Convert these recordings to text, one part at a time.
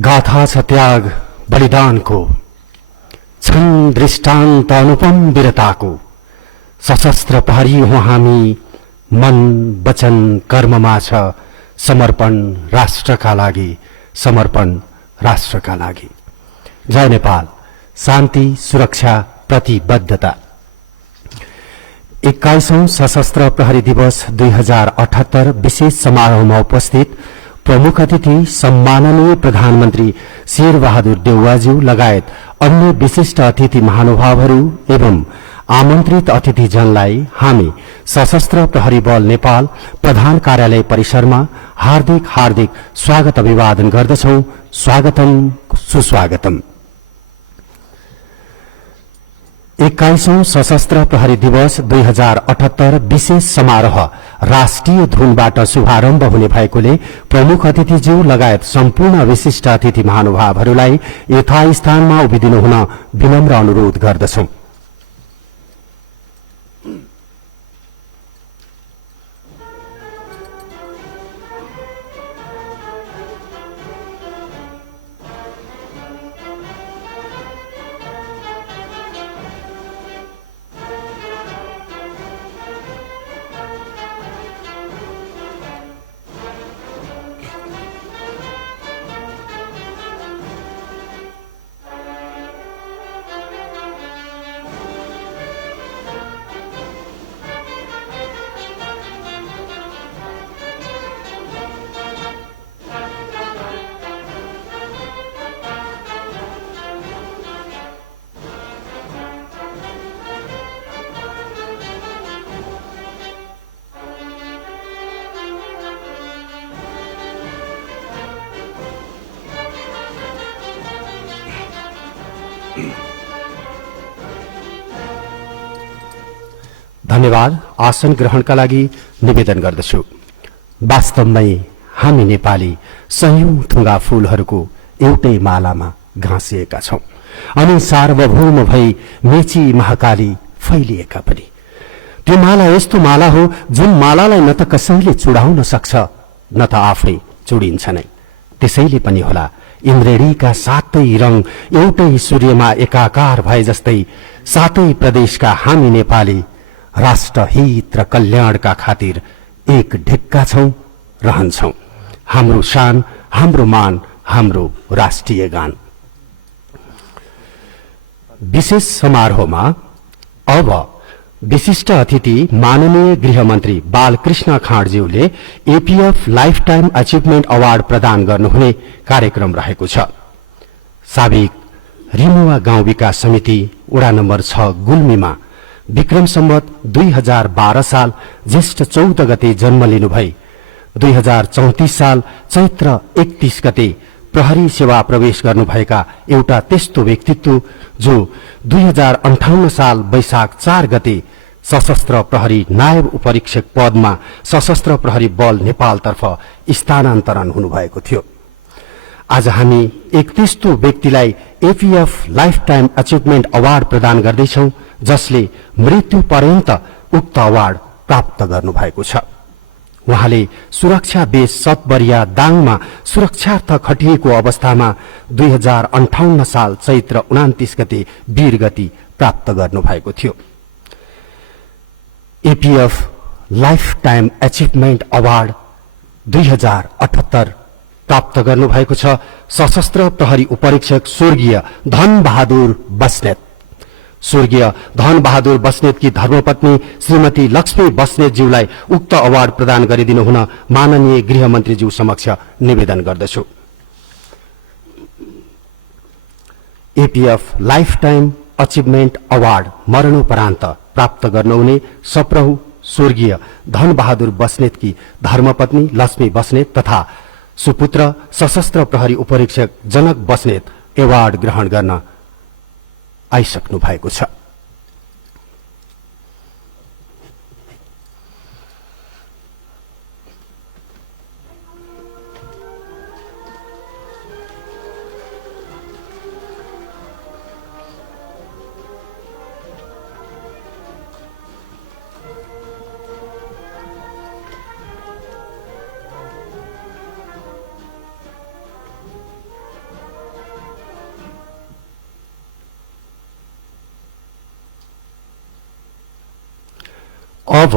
गाथा छ त्याग बलिदानको, छन् दृष्टान्त अनुपम वीरताको। सशस्त्र प्रहरी हो हामी, मन वचन कर्ममा छ समर्पण राष्ट्रका लागि, समर्पण राष्ट्रका लागि। जय नेपाल। शान्ति सुरक्षा प्रतिबद्धता। 21औं सशस्त्र प्रहरी दिवस 2078 विशेष समारोहमा उपस्थित प्रमुख अतिथि सम्माननीय प्रधानमन्त्री शेरबहादुर देउवाज्यू लगायत अन्य विशिष्ट अतिथि महानुभावहरू एवं आमन्त्रित अतिथिजनलाई हामी सशस्त्र प्रहरी बल नेपाल प्रधान कार्यालय परिसरमा हार्दिक हार्दिक स्वागत अभिवादन गर्दछौं। स्वागतम, सुस्वागतम। 21औं सशस्त्र प्रहरी दिवस 2078 विशेष समारोह राष्ट्रिय धुनबाट शुभारम्भ हुने भएकोले प्रमुख अतिथिज्यू लगायत सम्पूर्ण विशिष्ट अतिथि महानुभावहरूलाई यथास्थानमा उभिदिनु हुन विनम्र अनुरोध गर्दछौं। धन्यवाद। आसन ग्रहणका लागि निवेदन गर्दछु। वास्तवमै हामी नेपाली सयौं थुङ्गा फूलहरूको एउटै मालामा घाँसिएका छौं अनि सार्वभौम भई मेची महाकाली फैलिएका पनि। त्यो माला यस्तो माला हो जुन मालालाई न त कसैले चुडाउन सक्छ न त आफै चुडिन्छ नै। त्यसैले पनि होला इन्द्रेणीका सातै रंग एउटै सूर्यमा एकाकार भए जस्तै सातै प्रदेशका हामी नेपाली राष्ट्रहित र कल्याणका खातिर एक ढिक्का छौं, रहन्छौं। हाम्रो शान, हाम्रो मान, हाम्रो राष्ट्रिय गान। विशेष समारोहमा अब विशिष्ट अतिथि माननीय गृहमन्त्री बालकृष्ण खाँडज्यूले APF lifetime achievement award प्रदान गर्नुहुने कार्यक्रम रहेको छ। साबिक रिमुवा गाउँ विकास समिति वडा नम्बर 6 गुल्मीमा विक्रम सम्वत 2012 साल ज्येष्ठ 14 गते जन्म लिनु भई 2034 साल चैत्र 31 गते प्रहरी सेवा प्रवेश गर्नुभएका एउटा त्यस्तो व्यक्तित्व जो 2058 साल वैशाख 4 गते सशस्त्र प्रहरी नायब उपरीक्षक पदमा सशस्त्र प्रहरी बल नेपालतर्फ स्थानान्तरण हुनुभएको थियो। आज हामी एक त्यस्तो व्यक्तिलाई APF lifetime achievement award प्रदान गर्दैछौं जसले मृत्यु पर्यन्त उक्त अवार्ड प्राप्त गर्नुभएको छ। उहाँले सुरक्षा बेस सतबरिया दाङमा सुरक्षार्थ खटिएको अवस्थामा 2058 साल चैत्र 29 गते वीरगति प्राप्त गर्नुभएको थियो। APF lifetime achievement award 2078 प्राप्त गर्नुभएको छ सशस्त्र प्रहरी उपरीक्षक स्वर्गीय धनबहादुर बस्नेत। स्वर्गीय धनबहादुर बस्नेतकी धर्मपत्नी श्रीमती लक्ष्मी बस्नेतज्यूलाई उक्त अवार्ड प्रदान गरिदिनु हुन माननीय गृहमन्त्रीज्यू समक्ष निवेदन गर्दछु। APF lifetime achievement award मरणोपरान्त प्राप्त गर्नुहुने सप्रहु स्वर्गीय धनबहादुर बस्नेतकी धर्मपत्नी लक्ष्मी बस्नेत तथा सुपुत्र सशस्त्र प्रहरी उपरीक्षक जनक बस्नेत अवार्ड ग्रहण गर्न आइसक्नु भएको छ। अब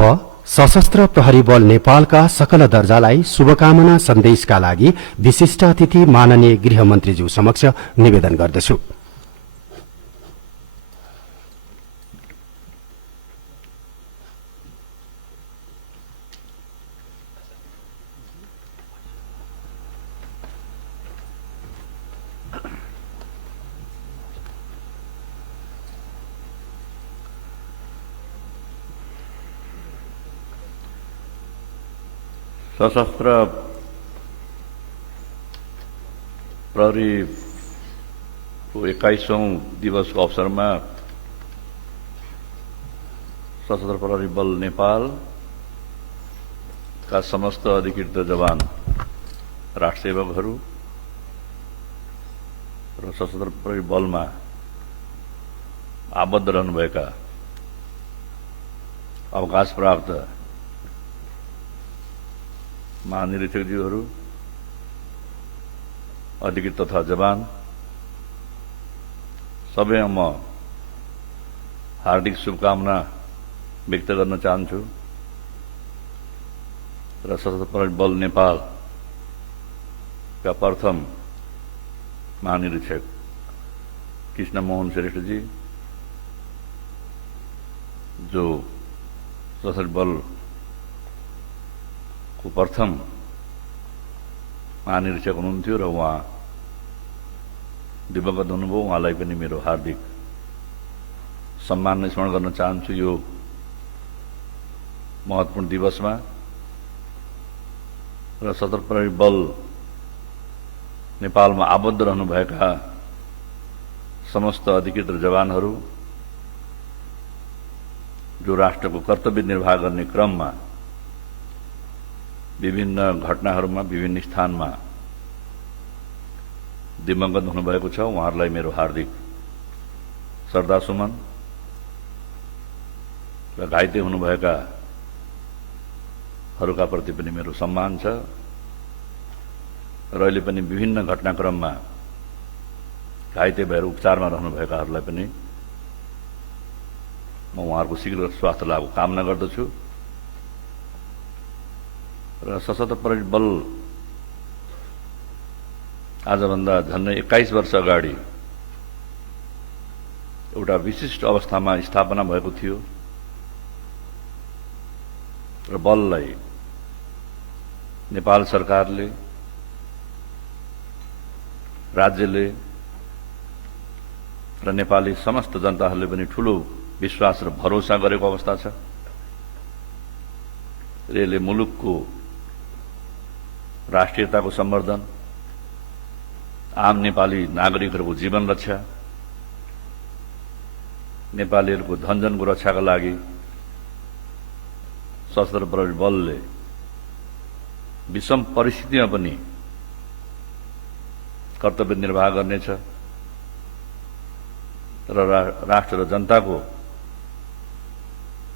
सशस्त्र प्रहरी बल नेपालका सकल दर्जालाई शुभकामना सन्देशका लागि विशिष्ट अतिथि माननीय गृहमन्त्रीज्यू समक्ष निवेदन गर्दछु। सशस्त्र प्रहरीको 21औं दिवसको अवसरमा सशस्त्र प्रहरी बल नेपालका समस्त अधिकृत जवान, राष्ट्रसेवकहरू र सशस्त्र प्रहरी बलमा आबद्ध रहनुभएका अवकाश प्राप्त महानिरीक्षकज्यूहरू, अधिकृत तथा जवान सबैमा म हार्दिक शुभकामना व्यक्त गर्न चाहन्छु र सशस्त्र प्रहरी बल नेपालका प्रथम महानिरीक्षक कृष्ण मोहन श्रेष्ठजी, जो सशस्त्र बल को प्रथम महानिरीक्षक हुनुहुन्थ्यो र उहाँ दिवंगत हुनुभयो। उहाँलाई पनि मेरो हार्दिक सम्मान स्मरण गर्न चाहन्छु। यो महत्त्वपूर्ण दिवसमा र सशस्त्र प्रहरी बल नेपालमा आबद्ध रहनुभएका समस्त अधिकृत जवानहरू, जो राष्ट्रको कर्तव्य निर्वाह गर्ने क्रममा विभिन्न घटनाहरूमा विभिन्न स्थानमा दिवंगत हुनुभएको छ, उहाँहरूलाई मेरो हार्दिक श्रद्धासुमन र घाइते हुनुभएकाहरूका प्रति पनि मेरो सम्मान छ र अहिले पनि विभिन्न घटनाक्रममा घाइते भएर उपचारमा रहनुभएकाहरूलाई पनि म उहाँहरूको शीघ्र स्वास्थ्य लाभको कामना गर्दछु र सशस्त्र प्रहरी बल आजभन्दा झन्डै 21 वर्ष अगाडि एउटा विशिष्ट अवस्थामा स्थापना भएको थियो र बललाई नेपाल सरकारले, राज्यले र नेपाली समस्त जनताहरूले पनि ठूलो विश्वास र भरोसा गरेको अवस्था छ र यसले मुलुकको राष्ट्रियताको सम्वर्धन, आम नेपाली नागरिकहरूको जीवन रक्षा, नेपालीहरूको धनजनको रक्षाका लागि सशस्त्र प्रहरी बलले विषम परिस्थितिमा पनि कर्तव्य निर्वाह गर्नेछ र राष्ट्र र जनताको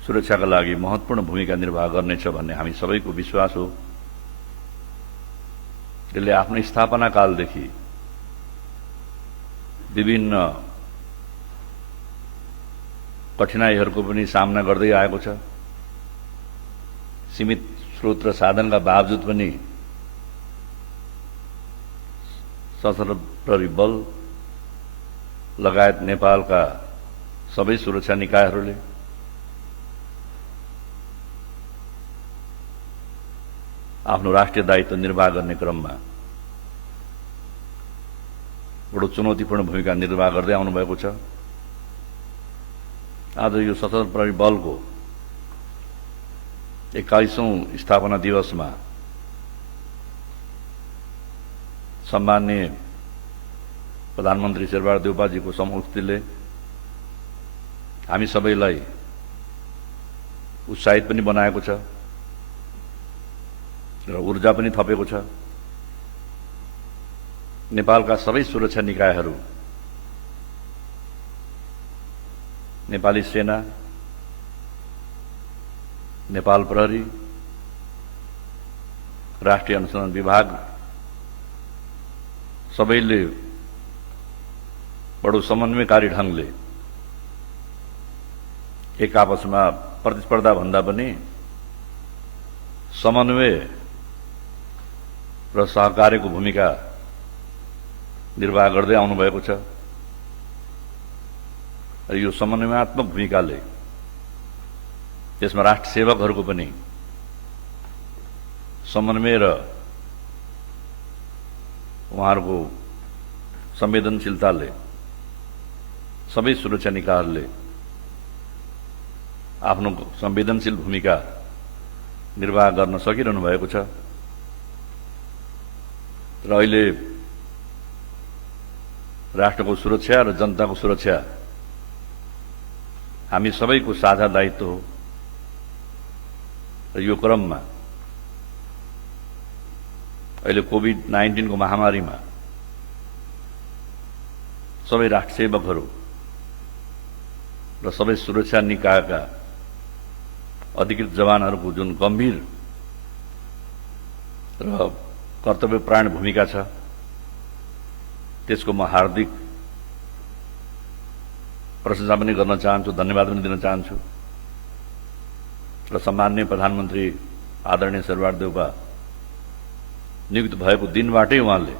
सुरक्षाका लागि महत्त्वपूर्ण भूमिका निर्वाह गर्नेछ भन्ने हामी सबैको विश्वास हो। यसले आफ्नो स्थापना कालदेखि विभिन्न कठिनाइहरूको पनि सामना गर्दै आएको छ। सीमित स्रोत र साधनका बावजुद पनि सशस्त्र प्रहरी बल लगायत नेपालका सबै सुरक्षा निकायहरूले आफ्नो राष्ट्रिय दायित्व निर्वाह गर्ने क्रममा बडो चुनौतीपूर्ण भूमिका निर्वाह गर्दै आउनुभएको छ। आज यो सशस्त्र प्रहरी बलको 21औं स्थापना दिवसमा सम्माननीय प्रधानमन्त्री शेरबहादुर देउपाजीको समुपस्थितिले हामी सबैलाई उत्साहित पनि बनाएको छ र ऊर्जा पनि थपेको छ। नेपालका सबै सुरक्षा निकायहरू, नेपाली सेना, नेपाल प्रहरी, राष्ट्रिय अनुसन्धान विभाग सबैले बडो समन्वयकारी ढंगले एक आपसमा प्रतिस्पर्धा भन्दा पनि समन्वय र सहकार्यको भूमिका निर्वाह गर्दै आउनुभएको छ र यो समन्वयात्मक भूमिकाले त्यसमा राष्ट्र सेवकहरूको पनि समन्वय र उहाँहरूको संवेदनशीलताले सबै सुरक्षा निकायहरूले आफ्नो संवेदनशील भूमिका निर्वाह गर्न सकिरहनु भएको छ र अहिले राष्ट्रको सुरक्षा र जनताको सुरक्षा हामी सबैको साझा दायित्व हो र यो क्रममा अहिले कोभिड-19 को महामारीमा सबै राष्ट्र सेवकहरू र सबै सुरक्षा निकायका अधिकृत जवानहरूको जुन गम्भीर र कर्तव्यपरायण भूमिका छ त्यसको म हार्दिक प्रशंसा पनि गर्न चाहन्छु, धन्यवाद पनि दिन चाहन्छु र सम्माननीय प्रधानमन्त्री आदरणीय शेरबहादुर देउवा नियुक्त भएको दिनबाटै उहाँले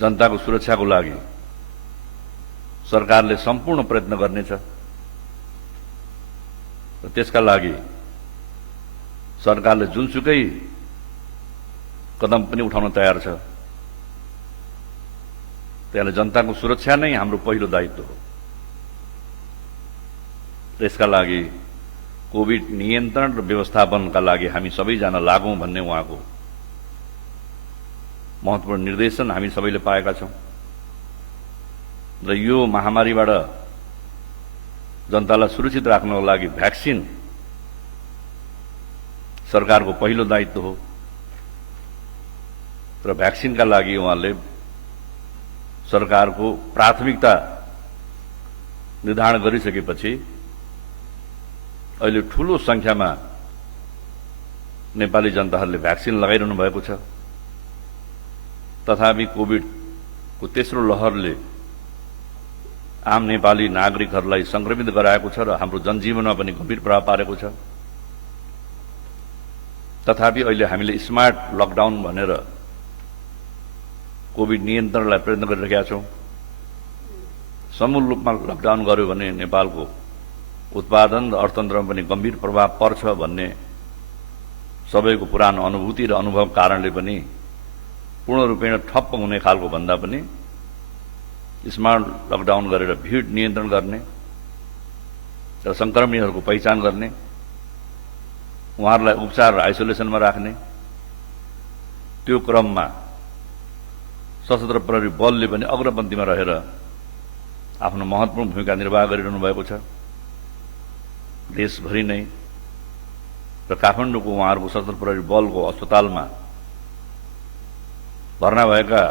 जनताको सुरक्षाको लागि सरकारले सम्पूर्ण प्रयत्न गर्नेछ र त्यसका लागि सरकारले जुनसुकै कदम पनि उठाउन तयार छ। त्यसले जनताको सुरक्षा नै हाम्रो पहिलो दायित्व हो। त्यसका लागि कोभिड नियन्त्रण र व्यवस्थापनका लागि हामी सबैजना लागौं भन्ने उहाँको महत्त्वपूर्ण निर्देशन हामी सबैले पाएका छौं र यो महामारीबाट जनतालाई सुरक्षित राख्नको लागि भ्याक्सिन सरकारको पहिलो दायित्व हो र भ्याक्सिनका लागि उहाँले सरकारको प्राथमिकता निर्धारण गरिसकेपछि अहिले ठूलो संख्यामा नेपाली जनताहरूले भ्याक्सिन लगाइरहनु भएको छ। तथापि कोभिडको तेस्रो लहरले आम नेपाली नागरिकहरूलाई संक्रमित गराएको छ र हाम्रो जनजीवनमा पनि गम्भीर प्रभाव पारेको छ। तथापि अहिले हामीले स्मार्ट लकडाउन भनेर कोभिड नियन्त्रणलाई प्रयत्न गरिरहेका छौं। समूल रूपमा लकडाउन गर्यो भने नेपालको उत्पादन र अर्थतन्त्रमा पनि गम्भीर प्रभाव पर्छ भन्ने सबैको पुरानो अनुभूति र अनुभव कारणले पनि पूर्ण रूपेण ठप्प हुने खालको भन्दा पनि स्मार्ट लकडाउन गरेर भीड नियन्त्रण गर्ने र संक्रमितहरूको पहिचान गर्ने, उहाँहरूलाई उपचार र आइसोलेसनमा राख्ने, त्यो क्रममा सशस्त्र प्रहरी बलले पनि अग्रपन्थीमा रहेर आफ्नो महत्त्वपूर्ण भूमिका निर्वाह गरिरहनु भएको छ। देशभरि नै र काठमाडौँको उहाँहरूको सशस्त्र प्रहरी बलको अस्पतालमा भर्ना भएका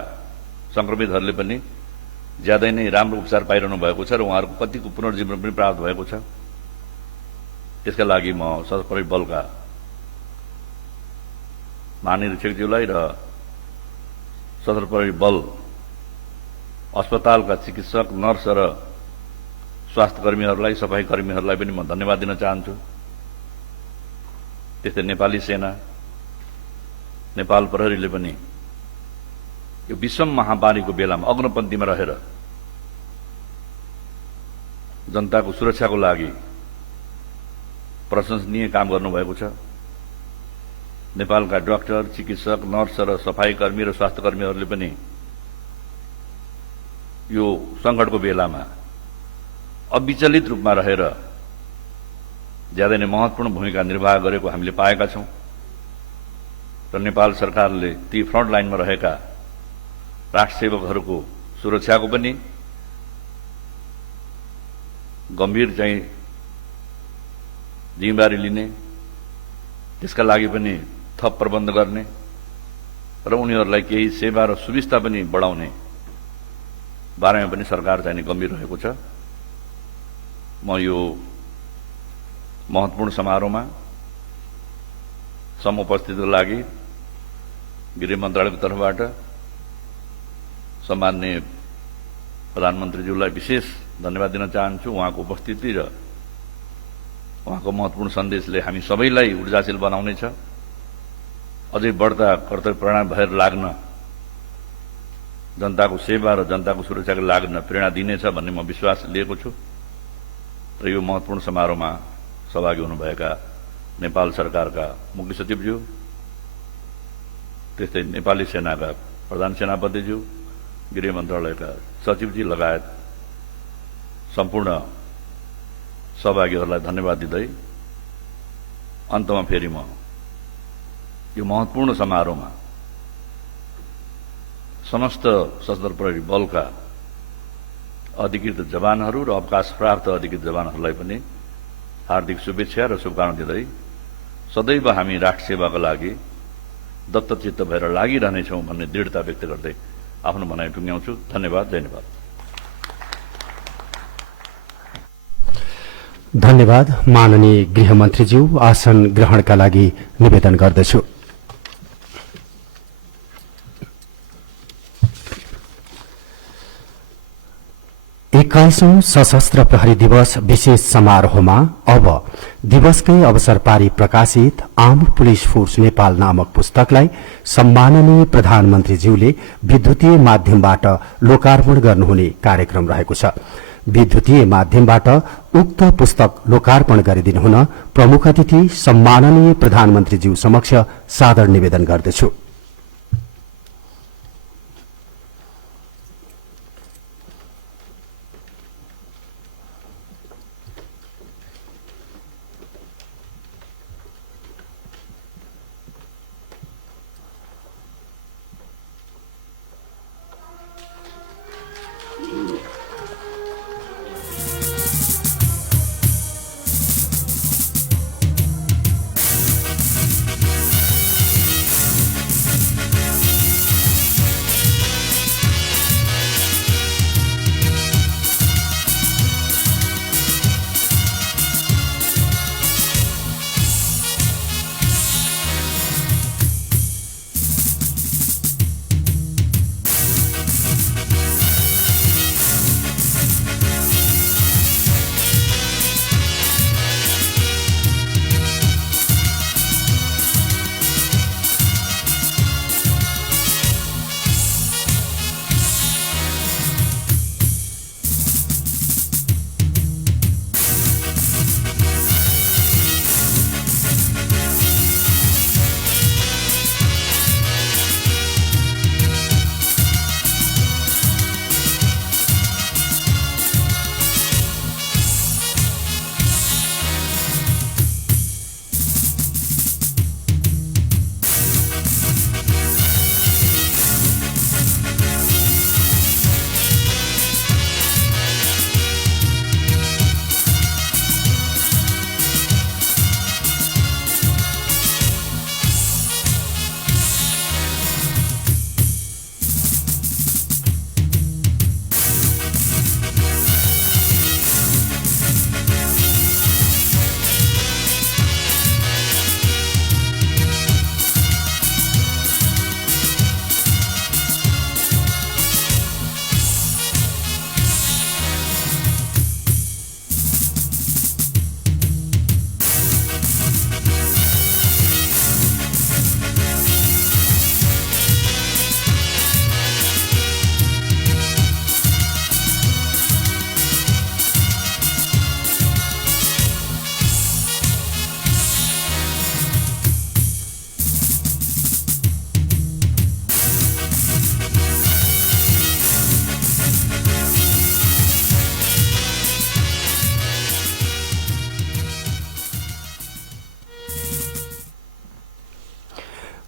संक्रमितहरूले पनि ज्यादै नै राम्रो उपचार पाइरहनु भएको छ र उहाँहरूको कतिको पुनर्जीवन पनि प्राप्त भएको छ। त्यसका लागि म सशस्त्र प्रहरी बलका महानिरीक्षकज्यूलाई र सशस्त्र प्रहरी बल अस्पतालका चिकित्सक, नर्स र स्वास्थ्य कर्मीहरूलाई, सफाई कर्मीहरूलाई पनि म धन्यवाद दिन चाहन्छु। त्यस्तै नेपाली सेना, नेपाल प्रहरीले पनि यो विषम महामारीको बेलामा अग्रपन्थीमा रहेर जनताको सुरक्षाको लागि प्रशंसनीय काम गर्नुभएको छ। नेपालका डाक्टर, चिकित्सक, नर्स र सफाई कर्मी र स्वास्थ्य कर्मीहरूले पनि यो संकटको बेलामा अविचलित रूपमा रहेर ज्यादै नै महत्त्वपूर्ण भूमिका निर्वाह गरेको हामीले पाएका छौं र नेपाल सरकारले ती फ्रन्ट लाइनमा रहेका राष्ट्र सेवकहरूको सुरक्षाको पनि गम्भीर चाहिँ जिम्मेवारी लिने, त्यसका लागि पनि थप प्रबन्ध गर्ने र उनीहरूलाई केही सेवा र सुविस्ता पनि बढाउने बारेमा पनि सरकार चाहिँ गम्भीर रहेको छ। म यो महत्त्वपूर्ण समारोहमा समुपस्थितिको लागि गृह मन्त्रालयको तर्फबाट सम्माननीय प्रधानमन्त्रीज्यूलाई विशेष धन्यवाद दिन चाहन्छु। उहाँको उपस्थिति र उहाँको महत्त्वपूर्ण सन्देशले हामी सबैलाई ऊर्जाशील बनाउनेछ, अझै बढ्ता कर्तव्य प्रणाली भएर लाग्न, जनताको सेवा र जनताको सुरक्षाको लाग्न प्रेरणा दिनेछ भन्ने म विश्वास लिएको छु। र यो महत्त्वपूर्ण समारोहमा सहभागी हुनुभएका नेपाल सरकारका मुख्य सचिवज्यू, त्यस्तै नेपाली सेनाका प्रधान सेनापतिज्यू, गृह मन्त्रालयका सचिवजी लगायत सम्पूर्ण सहभागीहरूलाई धन्यवाद दिँदै अन्तमा फेरि म यो महत्त्वपूर्ण समारोहमा समस्त सशस्त्र प्रहरी बलका अधिकृत जवानहरू र अवकाश प्राप्त अधिकृत जवानहरूलाई पनि हार्दिक शुभेच्छा र शुभकामना दिँदै सदैव हामी राष्ट्र सेवाका लागि दत्तचित्त भएर लागिरहनेछौँ भन्ने दृढता व्यक्त गर्दै आफ्नो भनाइ टुङ्ग्याउँछु। धन्यवाद। जय नेपाल। धन्यवाद। माननीय गृहमन्त्रीज्यू, आसन ग्रहणका लागि निवेदन गर्दछु। एक्काइसौं सशस्त्र प्रहरी दिवस विशेष समारोहमा अब दिवसकै अवसर पारी प्रकाशित आर्म्ड पुलिस फोर्स नेपाल नामक पुस्तकलाई सम्माननीय प्रधानमन्त्रीज्यूले विद्युतीय माध्यमबाट लोकार्पण गर्नुहुने कार्यक्रम रहेको छ। विद्युतीय माध्यमबाट उक्त पुस्तक लोकार्पण गरिदिनुहुन प्रमुख अतिथि सम्माननीय प्रधानमन्त्रीज्यू समक्ष सादर निवेदन गर्दछु।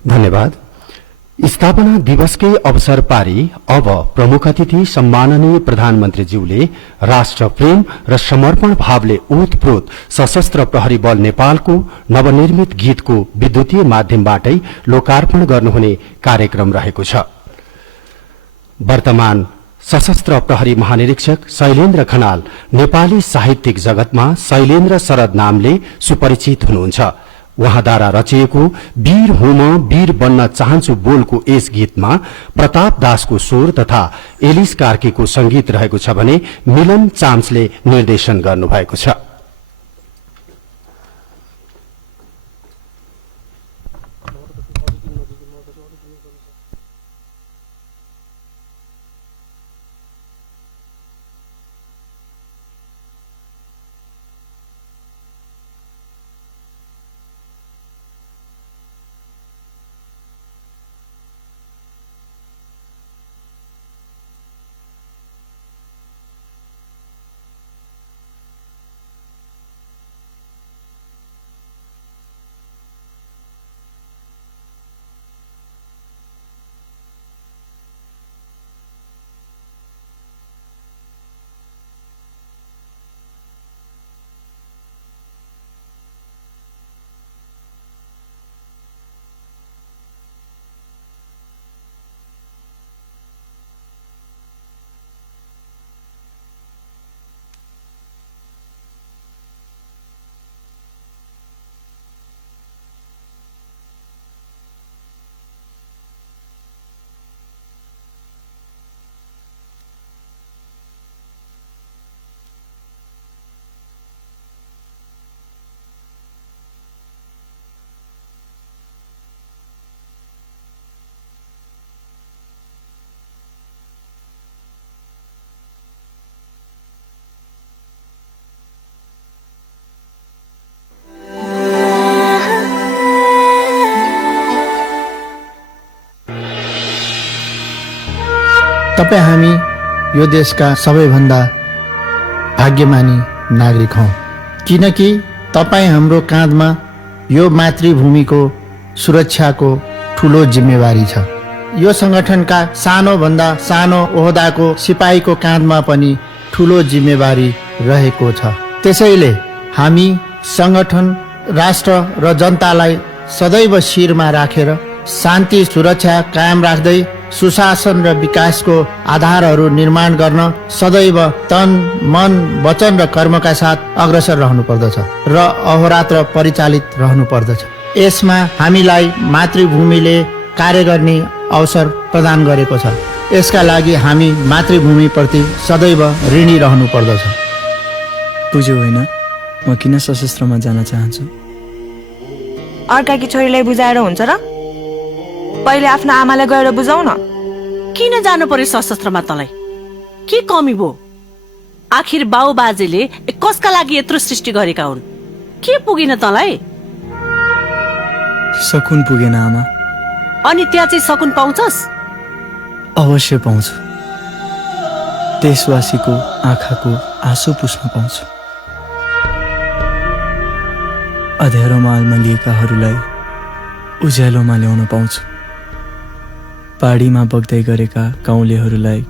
धन्यवाद। स्थापना दिवसकै अवसर पारी अब प्रमुख अतिथि सम्माननीय प्रधानमन्त्रीज्यूले राष्ट्र प्रेम र समर्पण भावले ओतप्रोत सशस्त्र प्रहरी बल नेपालको नवनिर्मित गीतको विद्युतीय माध्यमबाटै लोकार्पण गर्नुहुने कार्यक्रम रहेको छ। वर्तमान सशस्त्र प्रहरी महानिरीक्षक शैलेन्द्र खनाल नेपाली साहित्यिक जगतमा शैलेन्द्र शरद नामले सुपरिचित हुनुहुन्छ। उहाँद्वारा रचिएको वीर हुम वीर बन्न चाहन्छु बोलको यस गीतमा प्रताप दासको स्वर तथा एलिस कार्कीको संगीत रहेको छ भने मिलन चाम्सले निर्देशन गर्नुभएको छ। तपाईं हामी यो देशका सबैभन्दा भाग्यमानी नागरिक हौं, किनकि तपाईं हाम्रो काँधमा यो मातृभूमिको सुरक्षाको ठूलो जिम्मेवारी छ। यो संगठनका सानो भन्दा सानो ओहदाको सिपाहीको काँधमा पनि ठूलो जिम्मेवारी रहेको छ। त्यसैले हामी संगठन, राष्ट्र र जनतालाई सदैव शिरमा राखेर शान्ति सुरक्षा कायम राख्दै सुशासन र विकासको आधारहरू निर्माण गर्न सदैव तन मन वचन र कर्मका साथ अग्रसर रहनु पर्दछ र अहोरात्र परिचालित रहनु पर्दछ। यसमा हामीलाई मातृभूमिले कार्य गर्ने अवसर प्रदान गरेको छ। यसका लागि हामी मातृभूमि प्रति सदैव ऋणी रहनु पर्दछ। बुझ्यो होइन? म किन सशस्त्रमा जान चाहन्छु? अर्काकी छोरीलाई बुझाएर हुन्छ र? पहिले आफ्नो आमालाई गएर बुझाउ न। किन जानु पर्यो सशस्त्रमा? तँलाई के कमी भो? आखिर बाउ बाजेले कसका लागि यत्रो सृष्टि गरेका हुन्? के पुगेन तँलाई? सकुन पुगेन आमा। अनि त्यहाँ चाहिँ सकुन पाउँछस्? अवश्य पाउँछु। देशवासीको आँखाको आँसु पुस्न पाउँछु। अँध्यारोमा अल्मलिएकाहरूलाई उज्यालोमा ल्याउन पाउँछु। पाहाडीमा बग्दै गरेका गाउँलेहरूलाई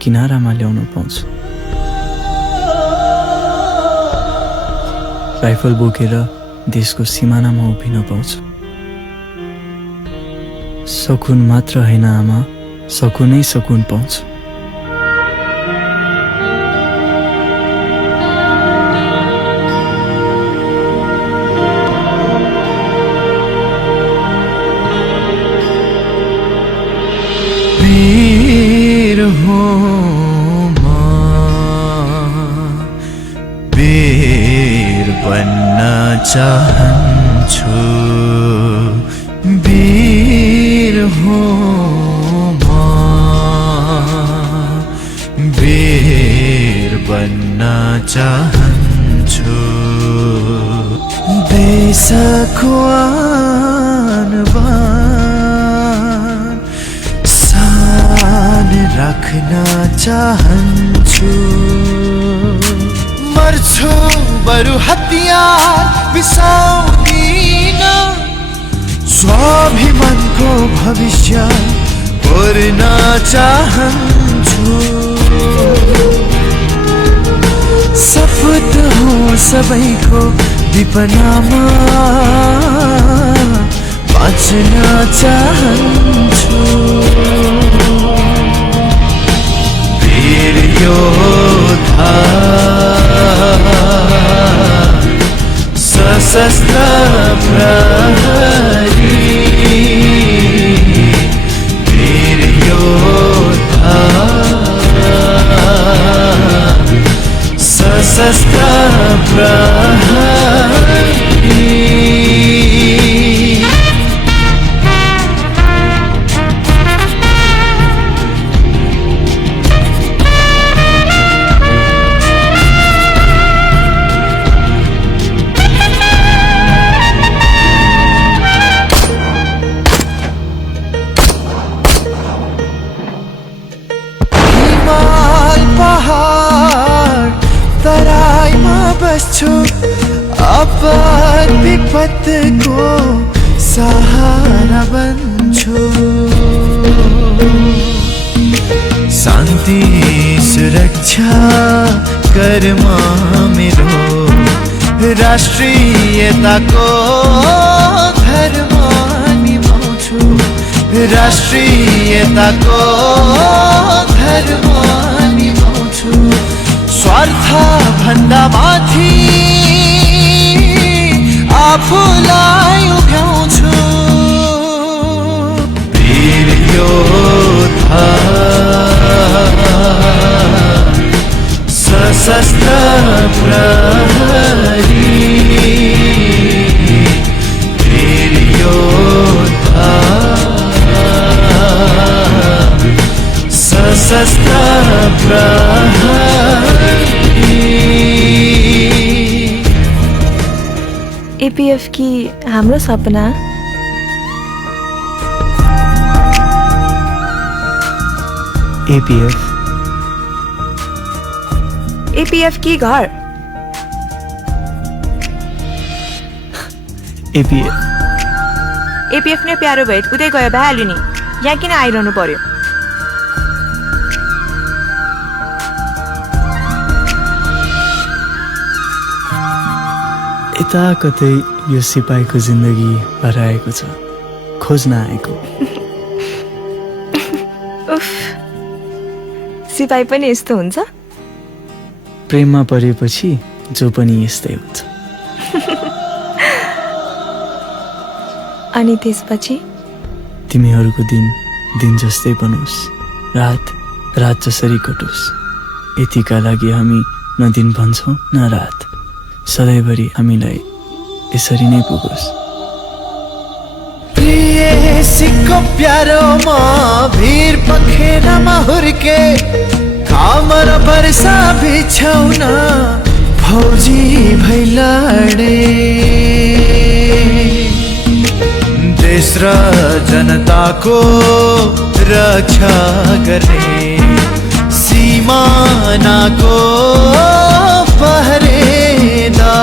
किनारामा ल्याउन पाउँछु। राइफल बोकेर देशको सिमानामा उभिन पाउँछु। सकुन मात्र होइन आमा, सकुनै सकुन पाउँछु। वीर हो वीर बन्न चाहन्छु, वीर हो वीर बन्न चाहन्छु। देशको राख्न चाहन्छु। मर्छु बरु हतियार बिसाउँदिन, स्वाभिमानको भविष्य कोर्न चाहन्छु। शपथ हो सबैको विपनामा बाँच्न चाहन्छु। वीर योद्धा सशस्त्र सशस्त्र प्रहरी बस्छु अब विपतको सहारा बन्छु शान्ति सुरक्षा कर्मा मेरो राष्ट्रियताको धर्म निभाउँछु राष्ट्रियताको धर्म निभाउँछु स्वार्थ भन्दा माथि आफूलाई उभ्याउँछु वीर योद्धा सशस्त्र प्रहरी वीर योद्धा सशस्त्र प्रहरी एपीएफ की हाम्रो सपना एपीएफ एपीएफ की घर एपीएफ एपीएफ नै प्यारो भए उतै गयो भइहाल्यो नि यहाँ किन आइरहनु पर्यो यता कतै यो सिपाहीको जिन्दगी हराएको छ खोज्न आएको उफ सिपाही पनि यस्तो हुन्छ प्रेममा परेपछि जो पनि यस्तै हुन्छ अनि त्यसपछि तिमीहरूको दिन दिन जस्तै बनोस् रात रात जसरी कटोस् यतिका लागि हामी न दिन भन्छौँ न रात सधैँभरि हामीलाई यसरी नै पुगोस् प्रियसीको प्यारोमा भिर पखेरामा हुर्के कामर वर्षा बिछाउन फौजी भई लडे देश र जनताको रक्षा गर्ने सीमानाको पहरेदार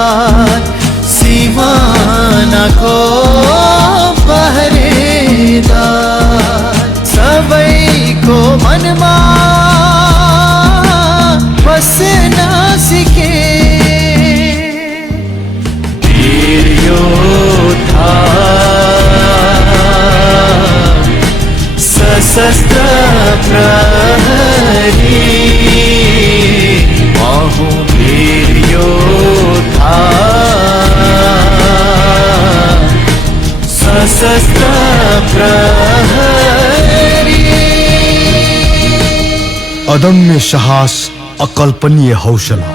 सीमानाको पहरेदार सबैको मनमा बस्न सिके वीर योद्धा सशस्त्र प्रहरी महु वीर योद्धा सशस्त्र प्रहरी अदम्य साहस अकल्पनीय हौसला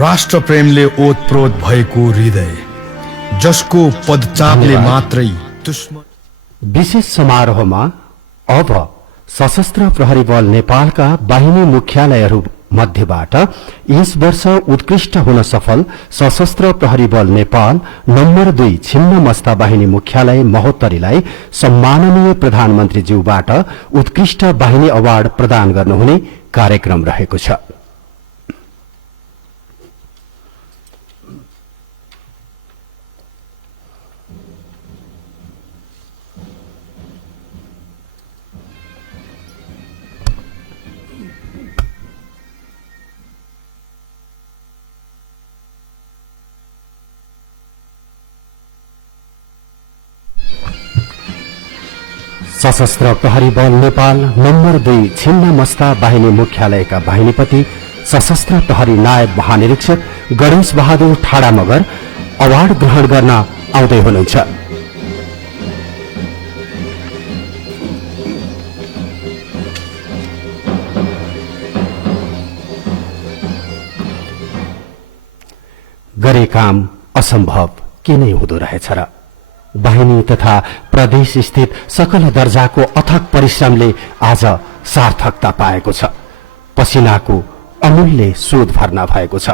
राष्ट्र प्रेमले ओतप्रोत भएको हृदय जसको पदचापले मात्रै दुश्मन विशेष समारोहमा अब सशस्त्र प्रहरी बल नेपालका बाहिनी मुख्यालयहरू मध्येबाट यस वर्ष उत्कृष्ट हुन सफल सशस्त्र प्रहरी बल नेपाल नम्बर 2 छिन्नमस्ता बाहिनी मुख्यालय महोत्तरीलाई सम्माननीय प्रधानमन्त्रीज्यूबाट उत्कृष्ट बाहिनी अवार्ड प्रदान गर्नुहुने कार्यक्रम रहेको छ सशस्त्र प्रहरी बल नेपाल नम्बर 2 छिन्नमस्ता बाहिनी मुख्यालयका बाहिनीपति सशस्त्र प्रहरी नायब महानिरीक्षक गणेश बहादुर ठाडा मगर अवार्ड ग्रहण गर्न आउँदै हुनुहुन्छ गरे काम असम्भव के नै हुँदो रहेछ र। बाहिनी तथा प्रदेश स्थित सकल दर्जाको अथक परिश्रमले आज सार्थकता पाएको छ। पसिनाको अमूल्य शोध भर्ना भएको छ।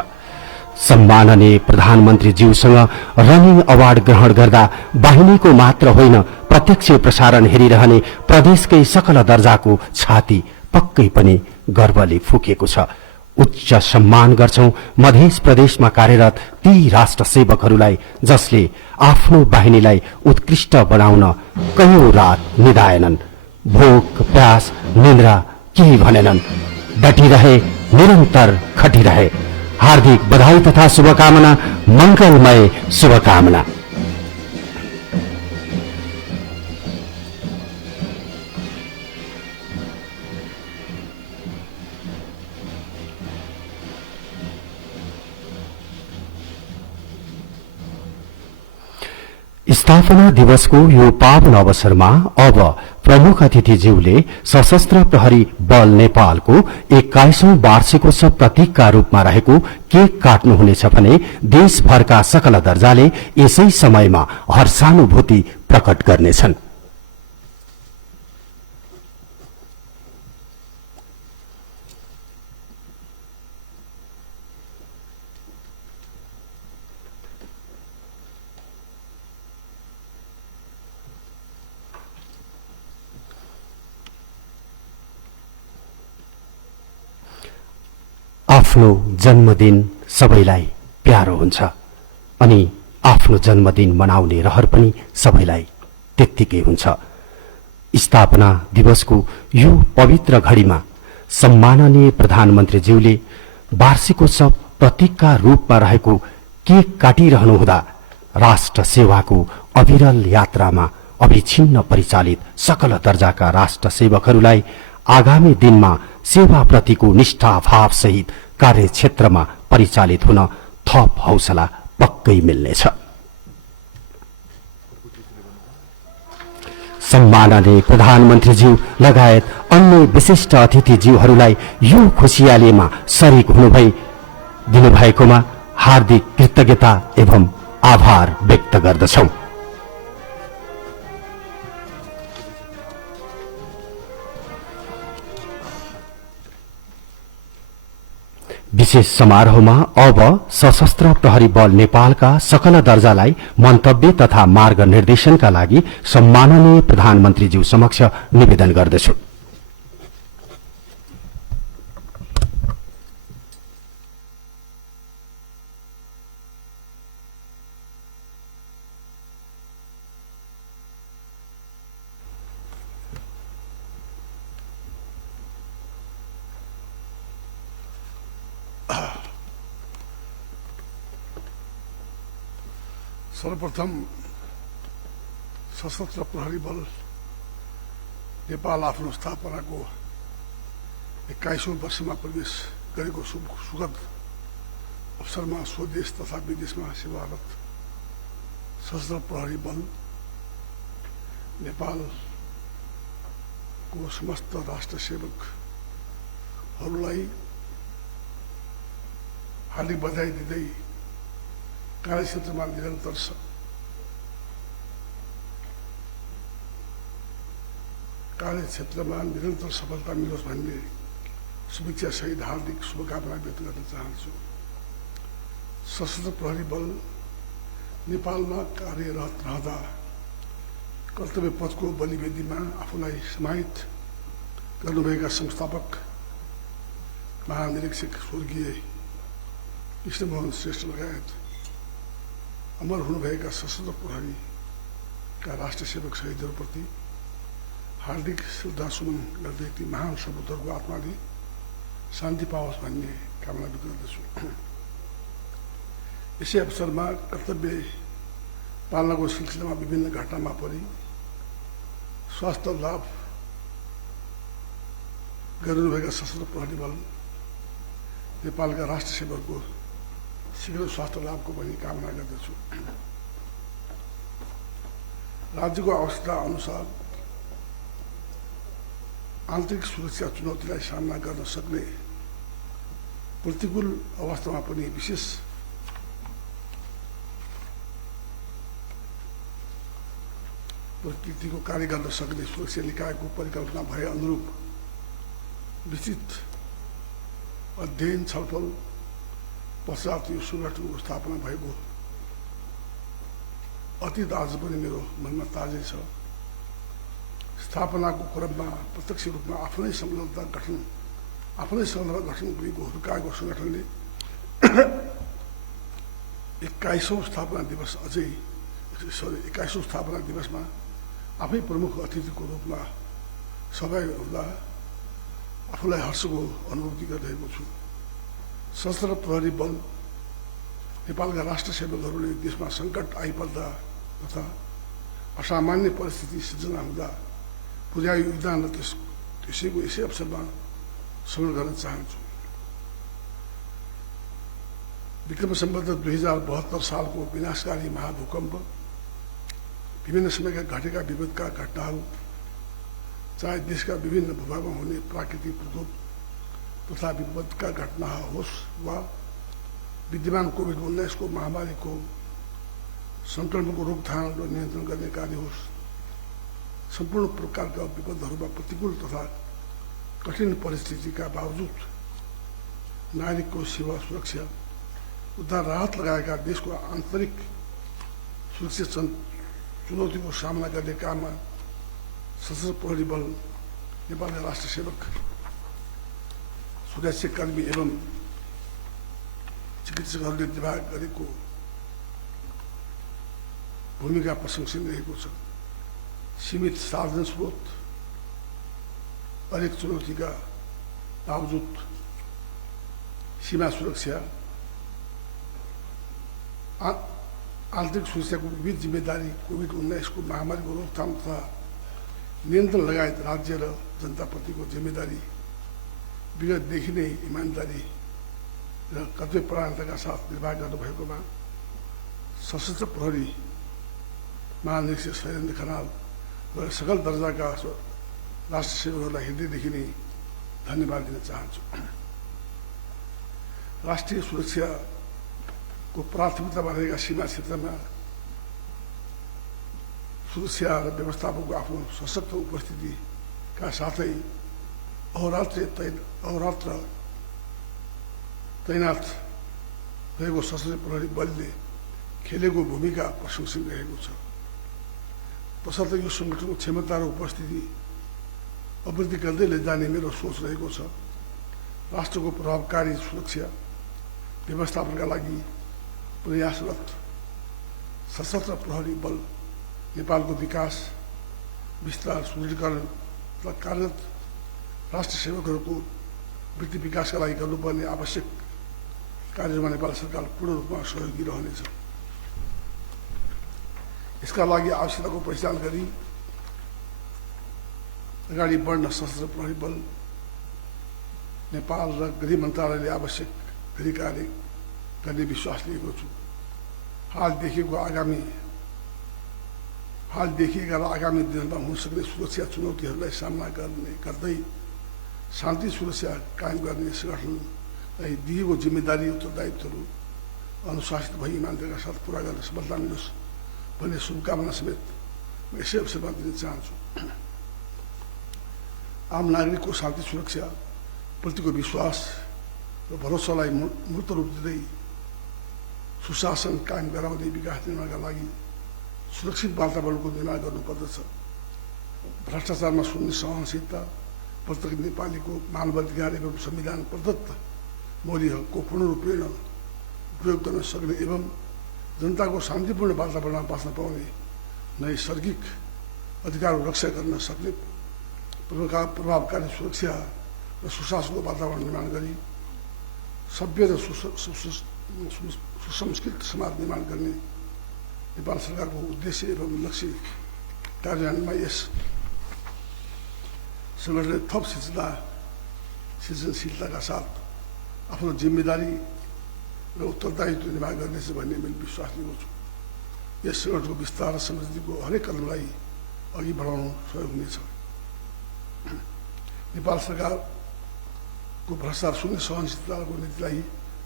सम्माननीय प्रधानमन्त्रीज्यूसँग रनिङ अवार्ड ग्रहण गर्दा बाहिनीको मात्र होइन, प्रत्यक्ष प्रसारण हेरिरहने प्रदेशकै सकल दर्जाको छाती पक्कै पनि गर्वले फुकेको छ। उच्च सम्मान गर्छौं मध्य प्रदेशमा कार्यरत ती राष्ट्र सेवकहरूलाई जसले आफ्नो बाहिनीलाई उत्कृष्ट बनाउन कयौं रात निदाएनन्। भोक प्यास निन्द्रा केही भनेनन्, डटिरहे, निरन्तर खटिरहे। हार्दिक बधाई तथा शुभकामना, मंगलमय शुभकामना। स्थापना दिवसको यो पावन अवसरमा अब प्रमुख अतिथिज्यूले सशस्त्र प्रहरी बल नेपालको 21औं वार्षिकोत्सव प्रतीकका रूपमा रहेको केक काट्नुहुनेछ भने देशभरका सकल दर्जाले यसै समयमा हर्षानुभूति प्रकट गर्नेछन्। आफ्नो जन्मदिन सबैलाई प्यारो हुन्छ अनि आफ्नो जन्मदिन मनाउने रहर पनि सबैलाई त्यत्तिकै हुन्छ। स्थापना दिवसको यो पवित्र घडीमा सम्माननीय प्रधानमन्त्रीज्यूले वार्षिकोत्सव प्रतीकका रूपमा रहेको केक काटिरहनु हुँदा राष्ट्र सेवाको अविरल यात्रामा अविछिन्न परिचालित सकल दर्जाका राष्ट्र सेवकहरूलाई आगामी दिनमा सेवाप्रतिको निष्ठाभाव सहित कार्यक्षेत्रमा परिचालित हुन थप हौसला पक्कै मिल्नेछ। सम्माननीय प्रधानमन्त्रीज्यू लगायत अन्य विशिष्ट अतिथिज्यूहरूलाई यो खुशियालीमा शरीक दिनुभएकोमा हार्दिक कृतज्ञता एवं आभार व्यक्त गर्दछौं। विशेष समारोहमा अब सशस्त्र प्रहरी बल नेपालका सकल दर्जालाई मन्तव्य तथा मार्ग निर्देशनका लागि सम्माननीय प्रधानमन्त्रीज्यू समक्ष निवेदन गर्दछु। सर्वप्रथम सशस्त्र प्रहरी बल नेपाल आफ्नो स्थापनाको 21औं वर्षमा प्रवेश गरेको सुखद अवसरमा स्वदेश तथा विदेशमा सेवारत सशस्त्र प्रहरी बल नेपालको समस्त राष्ट्र सेवकहरूलाई हार्दिक बधाई दिँदै कार्यक्षेत्रमा निरन्तर सफलता मिलोस् भन्ने शुभेच्छा सहित हार्दिक शुभकामना व्यक्त गर्न चाहन्छु। सशस्त्र प्रहरी बल नेपालमा कार्यरत रहँदा कर्तव्य पथको बलिवेदीमा आफूलाई समाहित गर्नुभएका संस्थापक महानिरीक्षक स्वर्गीय कृष्णमोहन श्रेष्ठ लगायत अमर हुनुभएका सशस्त्र प्रहरीका राष्ट्र सेवक शहीदहरूप्रति हार्दिक श्रद्धासुमन गर्दै ती महान सपूतहरूको आत्माले शान्ति पाओस् भन्ने कामना व्यक्त गर्दछु। यसै अवसरमा कर्तव्य पालनाको सिलसिलामा विभिन्न घटनामा परि स्वास्थ्य लाभ गरिनुभएका सशस्त्र प्रहरी बल नेपालका राष्ट्र सेवकको शीघ्र स्वास्थ्य लाभको पनि कामना गर्दछु। राज्यको अवस्था अनुसार आन्तरिक सुरक्षा चुनौतीलाई सामना गर्न सक्ने प्रतिकूल अवस्थामा पनि विशेष प्रकृतिको कार्य गर्न सक्ने सुरक्षा निकायको परिकल्पना भए अनुरूप विस्तृत अध्ययन छलफल पश्चात यो संगठनको स्थापना भएको अतीत आज पनि मेरो मनमा ताजै छ। स्थापनाको क्रममा प्रत्यक्ष रूपमा आफ्नै संलग्नता गठन गरेको हुर्काएको संगठनले 21औं स्थापना दिवसमा आफै प्रमुख अतिथिको रूपमा सहभागी हुँदा आफूलाई हर्षको अनुभूति गरिरहेको छु। सशस्त्र प्रहरी बल नेपालका राष्ट्र सेवकहरूले देशमा सङ्कट आइपर्दा तथा असामान्य परिस्थिति सिर्जना हुँदा पुर्याएको योगदान र त्यसैको यसै अवसरमा स्मरण गर्न चाहन्छु। विक्रम सम्बद्ध 2072 सालको विनाशकारी महाभूकम्प, विभिन्न समयका घटेका विपदका घटनाहरू, चाहे देशका विभिन्न भूभागमा हुने प्राकृतिक प्रकोप तथा विपदका घटना होस् वा विद्यमान कोभिड-19 को महामारीको संक्रमणको रोकथाम र नियन्त्रण गर्ने कार्य होस्, सम्पूर्ण प्रकारका विपदहरूमा प्रतिकूल तथा कठिन परिस्थितिका बावजुद नागरिकको सेवा, सुरक्षा, उद्धार, राहत लगायतका देशको आन्तरिक सुरक्षा चुनौतीको सामना गर्ने काममा सशस्त्र प्रहरी बल नेपालका राष्ट्र सेवक, सुरक्षाकर्मी एवं चिकित्सकहरूले निर्वाह गरेको भूमिका प्रशंसनीय रहेको छ। सीमित साधन स्रोत, अनेक चुनौतीका बावजुद सीमा सुरक्षा, आन्तरिक सुरक्षाको विविध जिम्मेदारी, कोभिड-19 को महामारीको रोकथाम तथा नियन्त्रण लगायत राज्य र जनताप्रतिको जिम्मेदारी विगतदेखि नै इमान्दारी र कर्तव्य परायणताका साथ निर्वाह गर्नुभएकोमा सशस्त्र प्रहरी महानिरीक्षक शैलेन्द्र खनाल र सकल दर्जाका राष्ट्र सेवकहरूलाई हृदयदेखि नै धन्यवाद दिन चाहन्छु। राष्ट्रिय सुरक्षाको प्राथमिकता बनेका सीमा क्षेत्रमा सुरक्षा र व्यवस्थापनको आफ्नो सशक्त उपस्थितिका साथै अहोरात्र तैनात रहेको सशस्त्र प्रहरी बलले खेलेको भूमिका प्रशंसनीय रहेको छ। तसर्थ यो संगठनको क्षमता र उपस्थिति अवृद्धि गर्दै लैजाने मेरो सोच रहेको छ। राष्ट्रको प्रभावकारी सुरक्षा व्यवस्थापनका लागि प्रयासरत सशस्त्र प्रहरी बल नेपालको विकास, विस्तार, सुदृढीकरण तथा कार्यरत राष्ट्र सेवकहरूको वृत्ति विकासका लागि गर्नुपर्ने आवश्यक कार्यमा नेपाल सरकार पूर्ण रूपमा सहयोगी रहनेछ। यसका लागि आवश्यकताको पहिचान गरी अगाडि बढ्न सशस्त्र प्रहरी बल नेपाल र गृह मन्त्रालयले आवश्यक गरी कार्य गर्ने विश्वास लिएको छु। हाल देखिएका र आगामी दिनमा हुन सक्ने सुरक्षा चुनौतीहरूलाई सामना गर्दै शान्ति सुरक्षा कायम गर्ने संगठनलाई दिएको जिम्मेदारी, उत्तरदायित्वहरू अनुशासित भई इमानदारीका साथ पूरा गर्न सफलता मिलोस् भन्ने शुभकामना समेत म यसै अवसरमा दिन चाहन्छु। आम नागरिकको शान्ति सुरक्षा प्रतिको विश्वास र भरोसालाई मूर्त रूप दिँदै सुशासन कायम गराउँदै विकास निर्माणका लागि सुरक्षित वातावरणको निर्माण गर्नुपर्दछ। भ्रष्टाचारमा शून्य सहनशीलता, प्रत्येक नेपालीको मानवाधिकार एवं संविधान प्रदत्त मौलिक हकको पूर्ण रूपेण प्रयोग गर्न सक्ने एवं जनताको शान्तिपूर्ण वातावरणमा बाँच्न पाउने नैसर्गिक अधिकारको रक्षा गर्न सक्ने प्रभावकारी सुरक्षा र सुशासनको वातावरण निर्माण गरी सभ्य र सुसंस्कृत समाज निर्माण गर्ने नेपाल सरकारको उद्देश्य एवं लक्ष्य कार्यान्वयनमा यस संगठनले थप सृजनशीलताका साथ आफ्नो जिम्मेदारी र उत्तरदायित्व निर्वाह गर्नेछ भन्ने मैले विश्वास लिएको छु। यस संगठनको विस्तार र समृद्धिको हरेक कदमलाई अघि बढाउन सहयोग हुनेछ। नेपाल सरकारको भ्रष्टाचार शून्य सहनशीलताको नीतिलाई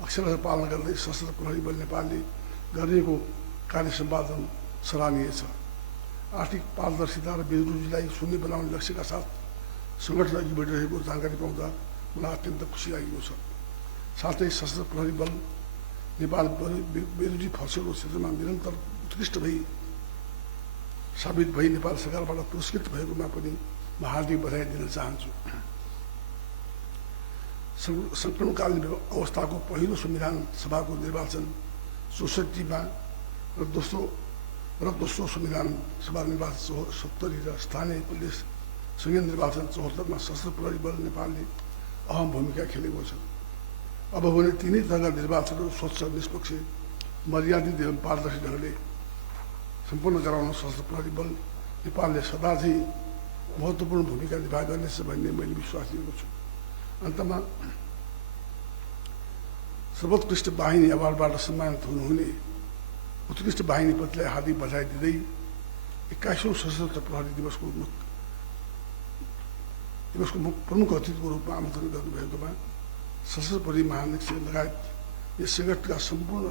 अक्षरशः पालना गर्दै सशस्त्र प्रहरी बल नेपालले गरेको कार्य सम्पादन सराहनीय छ। आर्थिक पारदर्शिता र बेरोजगारीलाई शून्य बनाउने लक्ष्यका साथ सङ्गठन अघि बढिरहेको जानकारी पाउँदा मलाई अत्यन्त खुसी लागेको छ। साथै सशस्त्र प्रहरी बल नेपाल बेरोजगारी फर्सेको क्षेत्रमा निरन्तर उत्कृष्ट साबित भई नेपाल सरकारबाट पुरस्कृत भएकोमा पनि म हार्दिक बधाई दिन चाहन्छु। सङ्कटकालीन अवस्थाको पहिलो संविधान सभाको निर्वाचन 64 र दोस्रो संविधान सभा निर्वाचन 70 र स्थानीय पुलिस संघीय निर्वाचन 74 सशस्त्र प्रहरी बल नेपालले अहम भूमिका खेलेको छ। अब भने तीनै तहका निर्वाचनहरू स्वच्छ, निष्पक्ष, मर्यादित एवं पारदर्शी ढङ्गले सम्पन्न गराउन सशस्त्र प्रहरी बल नेपालले सदा चाहिँ महत्त्वपूर्ण भूमिका निभा गर्नेछ भन्ने मैले विश्वास लिएको छु। अन्तमा सर्वोत्कृष्ट बाहिनी अवार्डबाट सम्मानित हुनुहुने उत्कृष्ट बाहिनी प्रतिलाई हार्दिक बधाई दिँदै 21औं सशस्त्र प्रहरी दिवसको प्रमुख अतिथिको रूपमा आमन्त्रण गर्नुभएकोमा सशस्त्र प्रहरी महानिरीक्षक लगायत यस सङ्गठनका सम्पूर्ण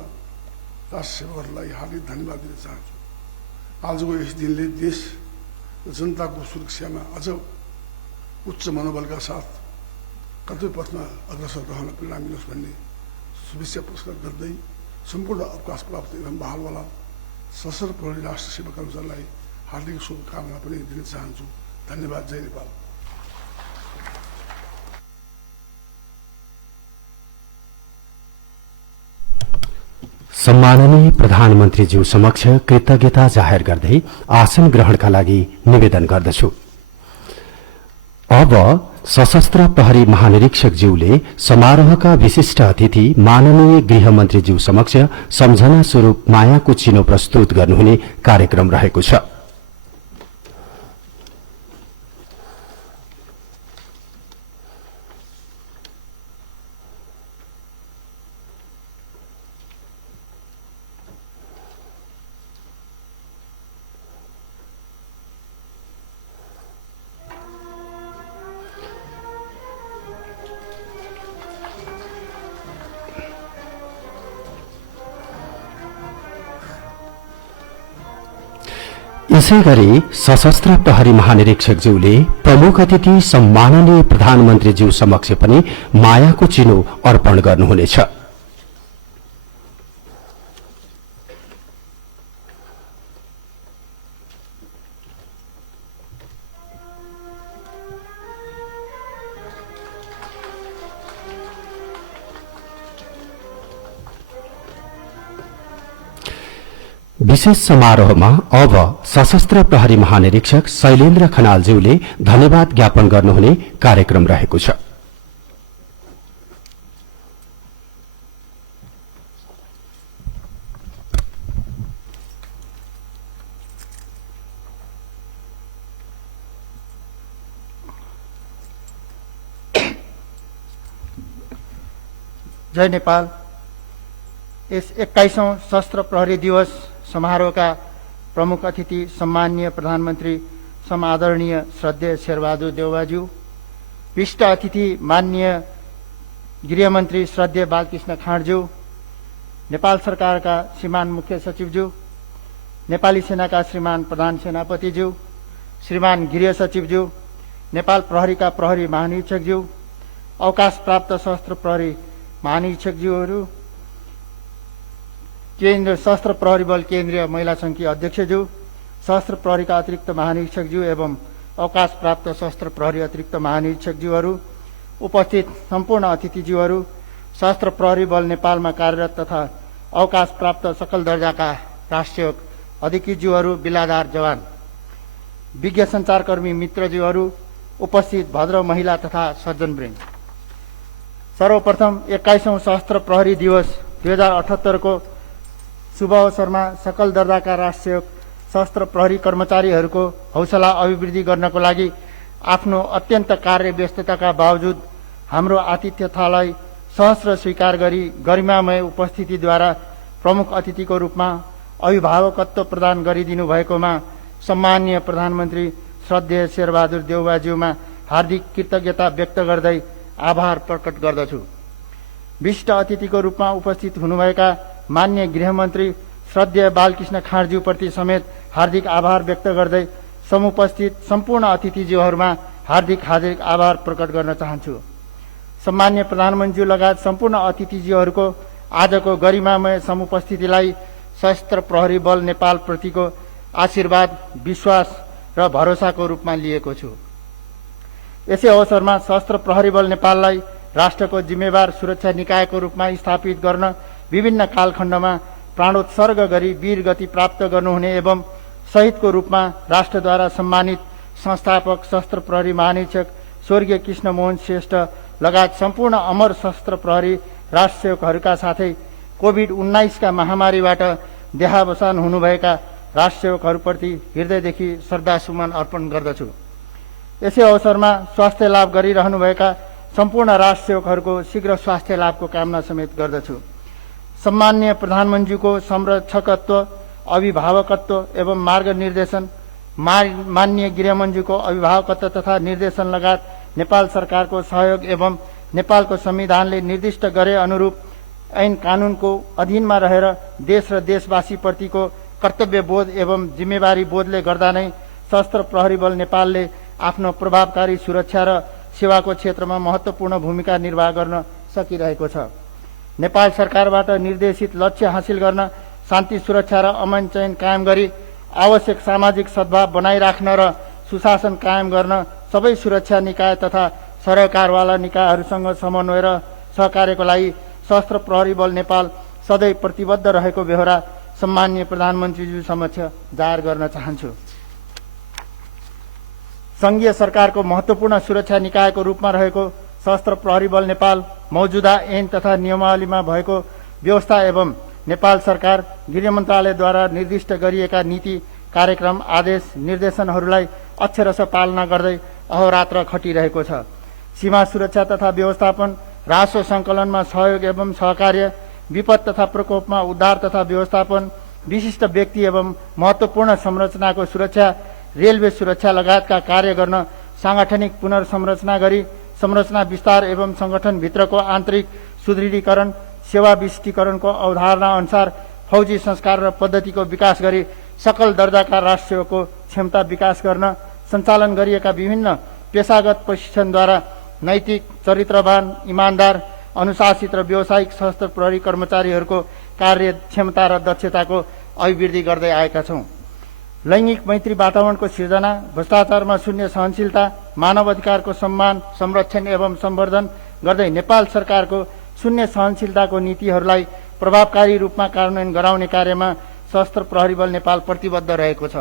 राष्ट्र सेवकहरूलाई हार्दिक धन्यवाद दिन चाहन्छु। आजको यस दिनले देश र जनताको सुरक्षामा अझ उच्च मनोबलका साथ कर्तव्य पथमा अग्रसर रहन प्रेरणा मिलोस् भन्ने शुभेच्छा पुरस्कार गर्दै सम्पूर्ण अवकाश प्राप्त एवं बहालवाला सशस्त्र प्रहरी राष्ट्र सेवा कर्मचारीलाई हार्दिक शुभकामना पनि दिन चाहन्छु। धन्यवाद। जय नेपाल। सम्माननीय प्रधानमन्त्रीज्यू समक्ष कृतज्ञता जाहेर गर्दै आसन ग्रहणका लागि निवेदन गर्दछु। अब सशस्त्र प्रहरी महानिरीक्षकज्यूले समारोहका विशिष्ट अतिथि माननीय गृहमन्त्रीज्यू समक्ष सम्झना स्वरूप मायाको चिनो प्रस्तुत गर्नुहुने कार्यक्रम रहेको छ। यसैगरी सशस्त्र प्रहरी महानिरीक्षकज्यूले प्रमुख अतिथि सम्माननीय प्रधानमन्त्रीज्यू समक्ष पनि मायाको चिनो अर्पण गर्नुहुनेछ। विशेष समारोहमा अब सशस्त्र प्रहरी महानिरीक्षक शैलेन्द्र खनालज्यूले धन्यवाद ज्ञापन गर्नुहुने कार्यक्रम रहेको छ। जय नेपाल। यस 21औं सशस्त्र प्रहरी दिवस समारोहका प्रमुख अतिथि सम्माननीय प्रधानमन्त्री समादरणीय श्रद्धेय शेरबहादुर देउवाज्यू, विशिष्ट अतिथि माननीय गृहमन्त्री श्रद्धेय बालकृष्ण खाँडज्यू, नेपाल सरकारका श्रीमान मुख्य सचिवज्यू, नेपाली सेनाका श्रीमान प्रधान सेनापतिज्यू, श्रीमान गृह सचिवज्यू, नेपाल प्रहरीका प्रहरी महानिरीक्षकज्यू, अवकाश प्राप्त सशस्त्र प्रहरी महानिरीक्षकज्यूहरू, केन्द्र सशस्त्र प्रहरी बल केन्द्रीय महिला संघकी अध्यक्षज्यू, सशस्त्र प्रहरीका अतिरिक्त महानिरीक्षकज्यू एवं अवकाश प्राप्त सशस्त्र प्रहरी अतिरिक्त महानिरीक्षकज्यूहरू, उपस्थित सम्पूर्ण अतिथिज्यूहरू, सशस्त्र प्रहरी बल नेपालमा कार्यरत तथा अवकाश प्राप्त सकल दर्जाका राष्ट्रिय अधिकृतज्यूहरू, बिलादार जवान, विज्ञ सञ्चारकर्मी मित्रज्यूहरू, उपस्थित भद्र महिला तथा सज्जनवृन्द, सर्वप्रथम 21औं सशस्त्र प्रहरी दिवस 2078 को शुभ अवसरमा सकल दर्जाका राष्ट्रिय सशस्त्र प्रहरी कर्मचारीहरूको हौसला अभिवृद्धि गर्नको लागि आफ्नो अत्यन्त कार्य व्यस्तताका बावजुद हाम्रो आतिथ्यतालाई सहर्ष स्वीकार गरी गरिमामय उपस्थितिद्वारा प्रमुख अतिथिको रूपमा अभिभावकत्व प्रदान गरिदिनु भएकोमा सम्माननीय प्रधानमन्त्री श्रद्धेय शेरबहादुर देउवाज्यूमा हार्दिक कृतज्ञता व्यक्त गर्दै आभार प्रकट गर्दछु। विशिष्ट अतिथिको रूपमा उपस्थित हुनुभएका माननीय गृहमन्त्री श्रद्धेय बालकृष्ण खाँडज्यूप्रति समेत हार्दिक आभार व्यक्त गर्दै समुपस्थित सम्पूर्ण अतिथिज्यूहरूमा हार्दिक हार्दिक आभार प्रकट गर्न चाहन्छु। सम्मान्य प्रधानमन्त्री लगायत सम्पूर्ण अतिथिज्यूहरूको आजको गरिमामय समुपस्थितिलाई सशस्त्र प्रहरी बल नेपाल प्रतिको आशीर्वाद, विश्वास र भरोसाको रूपमा लिएको छु। यसै अवसरमा सशस्त्र प्रहरी बल नेपाललाई राष्ट्रको जिम्मेवार सुरक्षा निकायको रूपमा स्थापित गर्न विभिन्न कालखण्डमा प्राणोत्सर्ग गरी वीर गति प्राप्त गर्नुहुने एवं शहीदको रूपमा राष्ट्रद्वारा सम्मानित संस्थापक सशस्त्र प्रहरी महानिरीक्षक स्वर्गीय कृष्णमोहन श्रेष्ठ लगायत सम्पूर्ण अमर सशस्त्र प्रहरी राष्ट्रसेवकहरूका साथै कोभिड-19 का महामारीबाट देहावसान हुनुभएका राष्ट्रसेवकहरूप्रति हृदयदेखि श्रद्धासुमन अर्पण गर्दछु। यसै अवसरमा स्वास्थ्य लाभ गरिरहनुभएका सम्पूर्ण राष्ट्रसेवकहरूको शीघ्र स्वास्थ्य लाभको कामना समेत गर्दछु। सम्मान्य प्रधानमन्त्रीको संरक्षकत्व, अभिभावकत्व एवं मार्गनिर्देशन, माननीय गृहमन्त्रीको अभिभावकत्व तथा निर्देशन लगायत नेपाल सरकारको सहयोग एवं नेपालको संविधानले निर्दिष्ट गरे अनुरूप ऐन कानूनको अधीनमा रहेर देश र देशवासीप्रतिको कर्तव्य बोध एवं जिम्मेवारी बोधले गर्दा नै सशस्त्र प्रहरी बल नेपालले आफ्नो प्रभावकारी सुरक्षा र सेवाको क्षेत्रमा महत्त्वपूर्ण भूमिका निर्वाह गर्न सकिरहेको छ। नेपाल सरकारबाट निर्देशित लक्ष्य हासिल गर्न शान्ति, सुरक्षा र अमन चयन कायम गरी आवश्यक सामाजिक सद्भाव बनाइराख्न र सुशासन कायम गर्न सबै सुरक्षा निकाय तथा सरकारवाला निकायहरूसँग समन्वय र सहकार्यको लागि सशस्त्र प्रहरी बल नेपाल सधैँ प्रतिबद्ध रहेको बेहोरा सम्माननीय प्रधानमन्त्रीज्यू समक्ष जाहेर गर्न चाहन्छु। संघीय सरकारको महत्त्वपूर्ण सुरक्षा निकायको रूपमा रहेको सशस्त्र प्रहरी बल नेपाल मौजूदा ऐन तथा नियमावलीमा भएको व्यवस्था एवं नेपाल सरकार गृह मन्त्रालयद्वारा निर्दिष्ट गरिएका नीति, कार्यक्रम, आदेश, निर्देशनहरूलाई अक्षरशः पालना गर्दै अहोरात्र खटिरहेको छ। सीमा सुरक्षा तथा व्यवस्थापन, राजस्व सङ्कलनमा सहयोग एवं सहकार्य, विपद तथा प्रकोपमा उद्धार तथा व्यवस्थापन, विशिष्ट व्यक्ति एवं महत्त्वपूर्ण संरचनाको सुरक्षा, रेलवे सुरक्षा लगायतका कार्य गर्न सांगठनिक पुनर्संरचना गरी संरचना विस्तार एवं संगठनभित्रको आन्तरिक सुदृढीकरण, सेवा विशिष्टीकरणको अवधारणा अनुसार फौजी संस्कार र पद्धतिको विकास गरी सकल दर्जाका राष्ट्रसेवकको क्षमता विकास गर्न सञ्चालन गरिएका विभिन्न पेशागत प्रशिक्षणद्वारा नैतिक, चरित्रवान, इमान्दार, अनुशासित र व्यावसायिक सशस्त्र प्रहरी कर्मचारीहरूको कार्य क्षमता र दक्षताको अभिवृद्धि गर्दै आएका छौँ। लैङ्गिक मैत्री वातावरणको सिर्जना, भ्रष्टाचारमा शून्य सहनशीलता, मानव अधिकारको सम्मान, संरक्षण एवं सम्वर्धन गर्दै नेपाल सरकारको शून्य सहनशीलताको नीतिहरूलाई प्रभावकारी रूपमा कार्यान्वयन गराउने कार्यमा सशस्त्र प्रहरी बल नेपाल प्रतिबद्ध रहेको छ।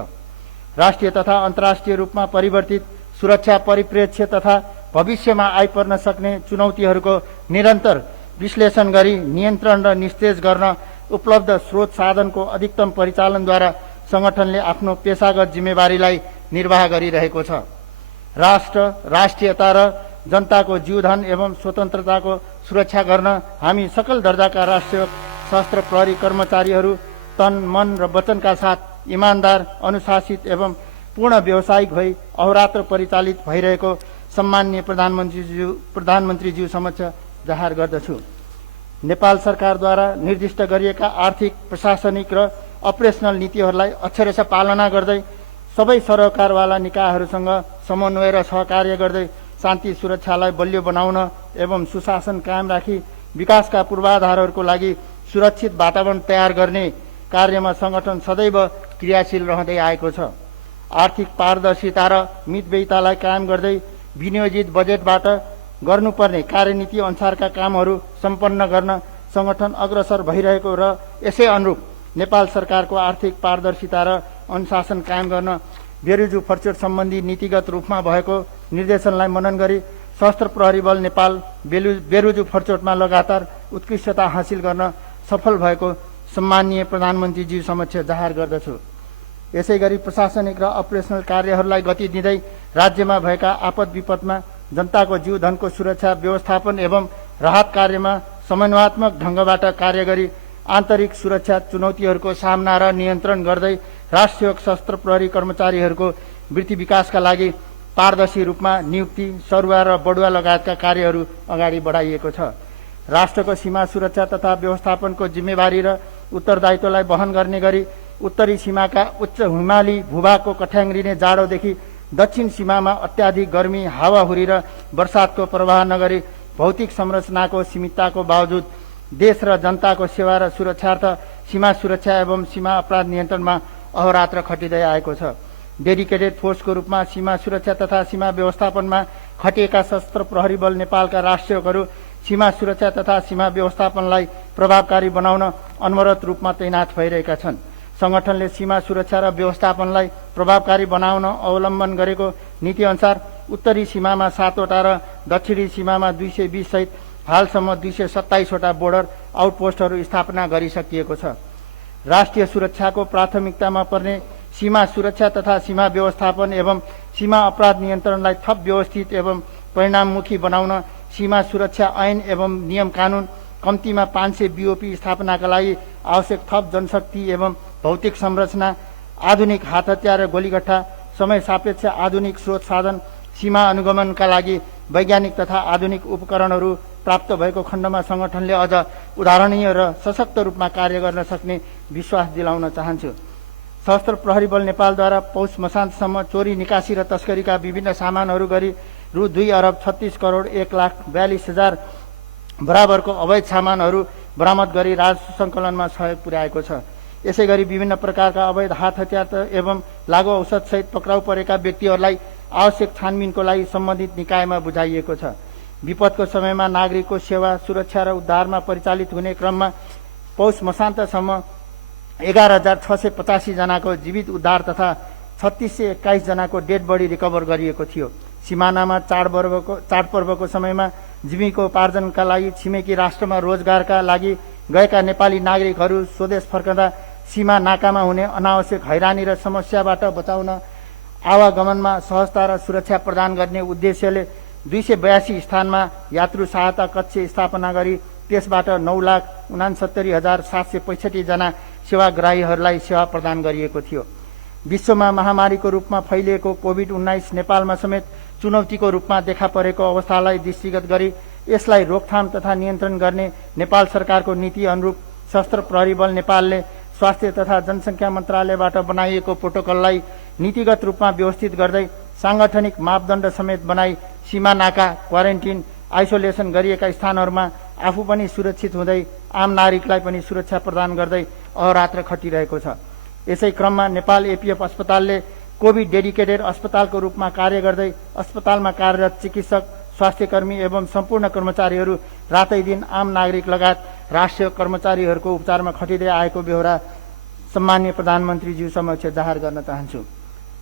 राष्ट्रिय तथा अन्तर्राष्ट्रिय रूपमा परिवर्तित सुरक्षा परिप्रेक्ष्य तथा भविष्यमा आइपर्न सक्ने चुनौतीहरूको निरन्तर विश्लेषण गरी नियन्त्रण र निस्तेज गर्न उपलब्ध स्रोत साधनको अधिकतम परिचालनद्वारा संगठनले आफ्नो पेशागत जिम्मेवारीलाई निर्वाह गरिरहेको छ। राष्ट्र, राष्ट्रियता र जनताको जीवधन एवं स्वतन्त्रताको सुरक्षा गर्न हामी सकल दर्जाका राष्ट्रसेवक सशस्त्र प्रहरी कर्मचारीहरू तन, मन र वचनका साथ इमान्दार, अनुशासित एवं पूर्ण व्यावसायिक भई अहोरात्र परिचालित भइरहेको सम्माननीय प्रधानमन्त्रीज्यू समक्ष जाहेर गर्दछु। नेपाल सरकारद्वारा निर्दिष्ट गरिएका आर्थिक, प्रशासनिक र अपरेसनल नीतिहरूलाई अक्षरशः पालना गर्दै सबै सरकारवाला निकायहरूसँग समन्वय र सहकार्य गर्दै शान्ति, सुरक्षालाई बलियो बनाउन एवं सुशासन कायम राखी विकासका पूर्वाधारहरूको लागि सुरक्षित वातावरण तयार गर्ने कार्यमा संगठन सदैव क्रियाशील रहँदै आएको छ। आर्थिक पारदर्शिता र मितव्ययितालाई कायम गर्दै विनियोजित बजेटबाट गर्नुपर्ने कार्यनीति अनुसारका कामहरू सम्पन्न गर्न संगठन अग्रसर भइरहेको र यसै अनुरूप नेपाल सरकारको आर्थिक पारदर्शिता र अनुशासन कायम गर्न बेरुजु फर्चोट सम्बन्धी नीतिगत रूपमा भएको निर्देशनलाई मनन गरी सशस्त्र प्रहरी बल नेपाल बेरुजु फर्चोटमा लगातार उत्कृष्टता हासिल गर्न सफल भएको सम्माननीय प्रधानमन्त्रीज्यू समक्ष जाहेर गर्दछु। यसै गरी प्रशासनिक र अपरेसनल कार्यहरूलाई गति दिँदै राज्यमा भएका आपद विपदमा जनताको जीवधनको सुरक्षा व्यवस्थापन एवं राहत कार्यमा समन्वयात्मक ढङ्गबाट कार्य गरी आन्तरिक सुरक्षा चुनौतीहरूको सामना र नियन्त्रण गर्दै राष्ट्रसेवक सशस्त्र प्रहरी कर्मचारीहरूको वृत्ति विकासका लागि पारदर्शी रूपमा नियुक्ति, सरुवा र बढुवा लगायतका कार्यहरू अगाडि बढाइएको छ। राष्ट्रको सीमा सुरक्षा तथा व्यवस्थापनको जिम्मेवारी र उत्तरदायित्वलाई वहन गर्ने गरी उत्तरी सीमाका उच्च हिमाली भूभागको कठ्याङ्ग्रिने जाडोदेखि दक्षिण सीमामा अत्याधिक गर्मी, हावाहुरी र वर्षातको प्रवाह नगरी भौतिक संरचनाको सीमितताको बावजुद देश र जनताको सेवा र सुरक्षार्थ सीमा सुरक्षा एवं सीमा अपराध नियन्त्रणमा अहोरात्र खटिँदै आएको छ। डेडिकेटेड फोर्सको रूपमा सीमा सुरक्षा तथा सीमा व्यवस्थापनमा खटिएका सशस्त्र प्रहरी बल नेपालका राष्ट्रियहरू सीमा सुरक्षा तथा सीमा व्यवस्थापनलाई प्रभावकारी बनाउन अनवरत रूपमा तैनाथ भइरहेका छन्। संगठनले सीमा सुरक्षा र व्यवस्थापनलाई प्रभावकारी बनाउन अवलम्बन गरेको नीतिअनुसार उत्तरी सीमामा 7 वटा र दक्षिणी सीमामा 220 सहित हालसम्म 227 वटा बोर्डर आउटपोस्टहरू स्थापना गरिसकिएको छ। राष्ट्रिय सुरक्षाको प्राथमिकतामा पर्ने सीमा सुरक्षा तथा सीमा व्यवस्थापन एवं सीमा अपराध नियन्त्रणलाई थप व्यवस्थित एवं परिणाममुखी बनाउन सीमा सुरक्षा ऐन एवं नियम कानून कम्तीमा 500 बीओपी स्थापनाका लागि आवश्यक थप जनशक्ति एवं भौतिक संरचना, आधुनिक हात हतियार र गोलीगट्ठा, समय सापेक्ष आधुनिक स्रोत साधन, सीमा अनुगमनका लागि वैज्ञानिक तथा आधुनिक उपकरणहरू प्राप्त भएको खण्डमा संगठनले अझ उदाहरणीय र सशक्त रूपमा कार्य गर्न सक्ने विश्वास दिलाउन चाहन्छु। सशस्त्र प्रहरी बल नेपालद्वारा पौष मसान्तसम्म चोरी, निकासी र तस्करीका विभिन्न सामानहरू गरी रु 2 अरब 36 करोड 1,42,000 बराबरको अवैध सामानहरू बरामद गरी राजस्व सङ्कलनमा सहयोग पुर्याएको छ। यसै गरी विभिन्न प्रकारका अवैध हात हतियार एवं लागु औषध सहित पक्राउ परेका व्यक्तिहरूलाई आवश्यक छानबिनको लागि सम्बन्धित निकायमा बुझाइएको छ। विपदको समयमा नागरिकको सेवा, सुरक्षा र उद्धारमा परिचालित हुने क्रममा पौष मसान्तसम्म 11,685 जनाको जीवित उद्धार तथा 3621 जनाको डेड बडी रिकभर गरिएको थियो। सिमानामा चाडपर्वको समयमा जीविकोपार्जनका लागि छिमेकी राष्ट्रमा रोजगारका लागि गएका नेपाली नागरिकहरू स्वदेश फर्कँदा सीमा नाकामा हुने अनावश्यक हैरानी र समस्याबाट बचाउन आवागमनमा सहजता र सुरक्षा प्रदान गर्ने उद्देश्यले 282 स्थानमा यात्रु सहायता कक्ष स्थापना गरी त्यसबाट 9,69,765 जना सेवाग्राहीहरूलाई सेवा प्रदान गरिएको थियो। विश्वमा महामारीको रूपमा फैलिएको कोभिड-19 नेपालमा समेत चुनौतीको रूपमा देखा परेको अवस्थालाई दृष्टिगत गरी यसलाई रोकथाम तथा नियन्त्रण गर्ने नेपाल सरकारको नीति अनुरूप सशस्त्र प्रहरी बल नेपालले स्वास्थ्य तथा जनसङ्ख्या मन्त्रालयबाट बनाइएको प्रोटोकललाई नीतिगत रूपमा व्यवस्थित गर्दै सांगठनिक मापदण्ड समेत बनाई सीमा नाका, क्वारेन्टिन, आइसोलेसन गरिएका स्थानहरूमा आफू पनि सुरक्षित हुँदै आम नागरिकलाई पनि सुरक्षा प्रदान गर्दै अहोरात्र खटिरहेको छ। यसै क्रममा नेपाल एपीएफ अस्पतालले कोभिड डेडिकेटेड अस्पतालको रूपमा कार्य गर्दै अस्पतालमा कार्यरत चिकित्सक, स्वास्थ्यकर्मी एवं सम्पूर्ण कर्मचारीहरू रातै दिन आम नागरिक लगायत राष्ट्रिय कर्मचारीहरूको उपचारमा खटिँदै आएको बेहोरा सम्माननीय प्रधानमन्त्रीज्यू समक्ष जाहेर गर्न चाहन्छु।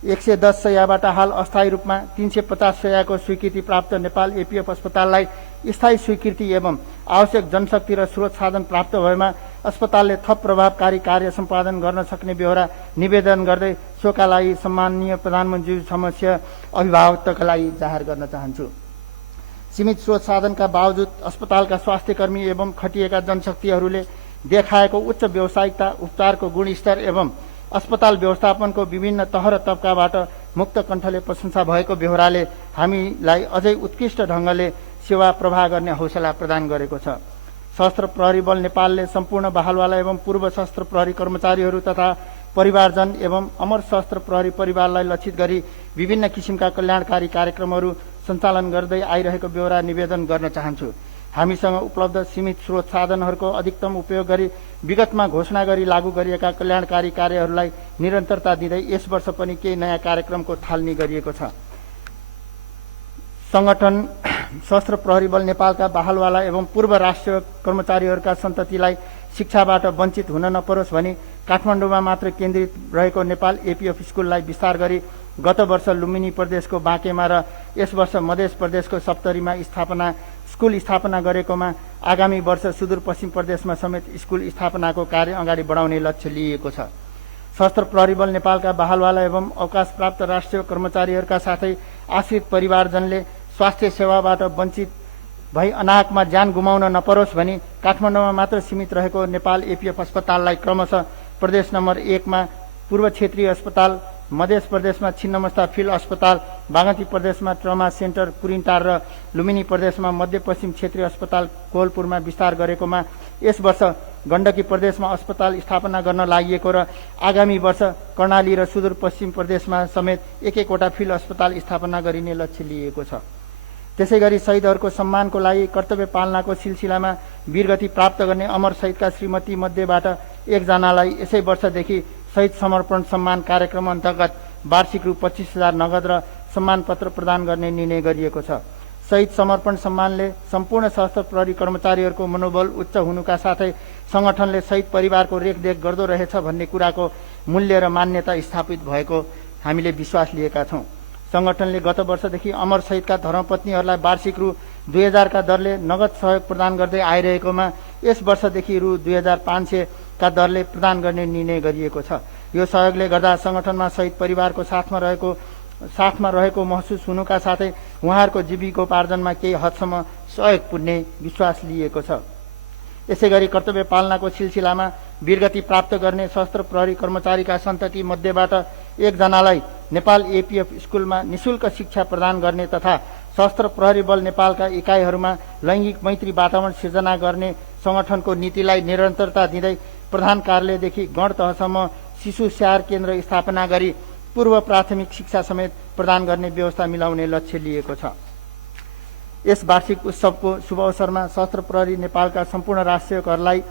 110 शय्याबाट हाल अस्थायी रूपमा 350 शय्याको स्वीकृति प्राप्त नेपाल एपीएफ अस्पताललाई स्थायी स्वीकृति एवं आवश्यक जनशक्ति र स्रोत साधन प्राप्त भएमा अस्पतालले थप प्रभावकारी कार्य सम्पादन गर्न सक्ने बेहोरा निवेदन गर्दै सोका लागि सम्माननीय प्रधानमन्त्री समक्ष अभिभावकका लागि जाहेर गर्न चाहन्छु। सीमित स्रोत साधनका बावजुद अस्पतालका स्वास्थ्यकर्मी एवं खटिएका जनशक्तिहरूले देखाएको उच्च व्यावसायिकता, उपचारको गुणस्तर एवं अस्पताल व्यवस्थापनको विभिन्न तह र तबकाबाट मुक्त कण्ठले प्रशंसा भएको बेहोराले हामीलाई अझै उत्कृष्ट ढङ्गले सेवा प्रवाह गर्ने हौसला प्रदान गरेको छ। सशस्त्र प्रहरी बल नेपालले सम्पूर्ण बहालवाला एवं पूर्व सशस्त्र प्रहरी कर्मचारीहरू तथा परिवारजन एवं अमर सशस्त्र प्रहरी परिवारलाई लक्षित गरी विभिन्न किसिमका कल्याणकारी कार्यक्रमहरू सञ्चालन गर्दै आइरहेको बेहोरा निवेदन गर्न चाहन्छु। हामीसँग उपलब्ध सीमित स्रोत साधनहरूको अधिकतम उपयोग गरी विगतमा घोषणा गरी लागू गरिएका कल्याणकारी कार्यहरूलाई निरन्तरता दिँदै यस वर्ष पनि केही नयाँ कार्यक्रमको थालनी गरिएको छ। संगठन सशस्त्र प्रहरी बल नेपालका बहालवाला एवं पूर्व राष्ट्रिय कर्मचारीहरूका सन्ततिलाई शिक्षाबाट वञ्चित हुन नपरोस् भनी काठमाडौँमा मात्र केन्द्रित रहेको नेपाल एपीएफ स्कुललाई विस्तार गरी गत वर्ष लुम्बिनी प्रदेशको बाँकेमा र यस वर्ष मध्य प्रदेशको सप्तरीमा स्कुल स्थापना गरेकोमा आगामी वर्ष सुदूरपश्चिम प्रदेशमा समेत स्कुल स्थापनाको कार्य अगाडि बढाउने लक्ष्य लिएको छ। सशस्त्र प्रहरी बल नेपालका बहालवाला एवं अवकाश प्राप्त राष्ट्रिय कर्मचारीहरूका साथै आश्रित परिवारजनले स्वास्थ्य सेवाबाट वञ्चित भई अनाहकमा ज्यान गुमाउन नपरोस् भनी काठमाडौँमा मात्र सीमित रहेको नेपाल एपीएफ अस्पताललाई क्रमशः प्रदेश नम्बर 1 मा पूर्व क्षेत्रीय अस्पताल, मध्य प्रदेशमा छिन्नमस्ता फिल्ड अस्पताल बागमती प्रदेशमा ट्रमा सेन्टर कुरिन्टार र लुम्बिनी प्रदेशमा मध्यपश्चिम क्षेत्रीय अस्पताल कोहलपुरमा विस्तार गरेकोमा यस वर्ष गण्डकी प्रदेशमा अस्पताल स्थापना गर्न लागि र आगामी वर्ष कर्णाली र सुदूरपश्चिम प्रदेशमा समेत एक-एकवटा फिल्ड अस्पताल स्थापना गरिने लक्ष्य लिएको छ। त्यसैगरी शहीदहरूको सम्मानको लागि कर्तव्य पालनाको सिलसिलामा वीरगति प्राप्त गर्ने अमर शहीदका श्रीमती मध्येबाट एकजनालाई यसै वर्षदेखि शहीद समर्पण सम्मान कार्यक्रम अन्तर्गत वार्षिक रु 25,000 नगद र सम्मान पत्र प्रदान गर्ने निर्णय गरिएको छ। शहीद समर्पण सम्मानले सम्पूर्ण सशस्त्र प्रहरी कर्मचारीहरूको मनोबल उच्च हुनुका साथै संगठनले शहीद परिवारको रेखदेख गर्दो रहेछ भन्ने कुराको मूल्य र मान्यता स्थापित भएको हामीले विश्वास लिएका छौँ। संगठनले गत वर्षदेखि अमर शहीदका धर्मपत्नीहरूलाई वार्षिक रु 2,000 का दरले नगद सहयोग प्रदान गर्दै आइरहेकोमा यस वर्षदेखि रु 2,500 का दरले प्रदान गर्ने निर्णय गरिएको छ। यो सहयोगले गर्दा संगठनमा शहीद परिवारको साथमा रहेको महसुस हुनुका साथै उहाँहरूको जीविकोपार्जनमा केही हदसम्म सहयोग पुग्ने विश्वास लिएको छ। यसैगरी कर्तव्य पालनाको सिलसिलामा वीरगति प्राप्त गर्ने सशस्त्र प्रहरी कर्मचारीका सन्तति मध्येबाट एकजनालाई नेपाल एपीएफ स्कुलमा निशुल्क शिक्षा प्रदान गर्ने तथा सशस्त्र प्रहरी बल नेपालका इकाइहरूमा लैङ्गिक मैत्री वातावरण सिर्जना गर्ने संगठनको नीतिलाई निरन्तरता दिँदै प्रधान कार्यालयदेखि गण तहसम्म शिशु स्याहार केन्द्र स्थापना गरी पूर्व प्राथमिक शिक्षा समेत प्रदान गर्ने व्यवस्था मिलाउने लक्ष्य लिएको छ। यस वार्षिक उत्सवको शुभ अवसरमा सशस्त्र प्रहरी नेपालका सम्पूर्ण राष्ट्रियहरूलाई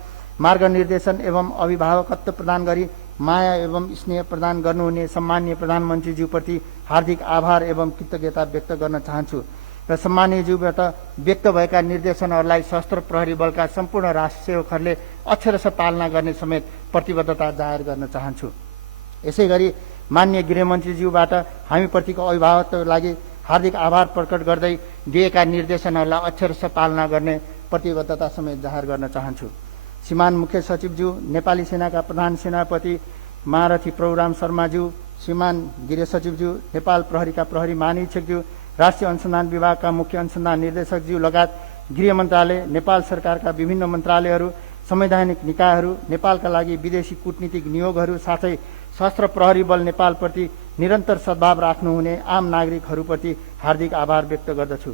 मार्गनिर्देशन एवं अभिभावकत्व प्रदान गरी माया एवं स्नेह प्रदान गर्नुहुने सम्माननीय प्रधानमन्त्रीज्यूप्रति हार्दिक आभार एवं कृतज्ञता व्यक्त गर्न चाहन्छु र सम्माननीयज्यूबाट व्यक्त भएका निर्देशनहरूलाई सशस्त्र प्रहरी बलका सम्पूर्ण राष्ट्रियहरूले अक्षरशः पालना गर्ने समेत प्रतिबद्धता जाहेर गर्न चाहन्छु। यसैगरी माननीय गृहमन्त्रीज्यूबाट हामीप्रतिको अभिभावकत्वको लागि हार्दिक आभार प्रकट गर्दै दिएका निर्देशनहरूलाई अक्षरशः पालना गर्ने प्रतिबद्धता समेत जाहेर गर्न चाहन्छु। श्रीमान मुख्य सचिवज्यू, नेपाली सेनाका प्रधान सेनापति महारथी प्रभुराम शर्माज्यू, श्रीमान गृह सचिवज्यू, नेपाल प्रहरीका प्रहरी महानिरीक्षकज्यू, राष्ट्रिय अनुसन्धान विभागका मुख्य अनुसन्धान निर्देशकज्यू लगायत गृह मन्त्रालय, नेपाल सरकारका विभिन्न मन्त्रालयहरू, संवैधानिक निकायहरू, नेपालका लागि विदेशी कूटनीतिक नियोगहरू साथै सशस्त्र प्रहरी बल नेपालप्रति निरन्तर सद्भाव राख्नुहुने आम नागरिकहरूप्रति हार्दिक आभार व्यक्त गर्दछु।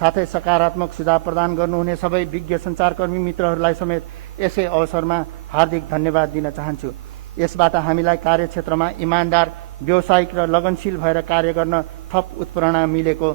साथै सकारात्मक सुझाव प्रदान गर्नुहुने सबै विज्ञ सञ्चारकर्मी मित्रहरूलाई समेत यसै अवसरमा हार्दिक धन्यवाद दिन चाहन्छु। यसबाट हामीलाई कार्यक्षेत्रमा इमान्दार, व्यावसायिक र लगनशील भएर कार्य गर्न थप उत्प्रेरणा मिलेको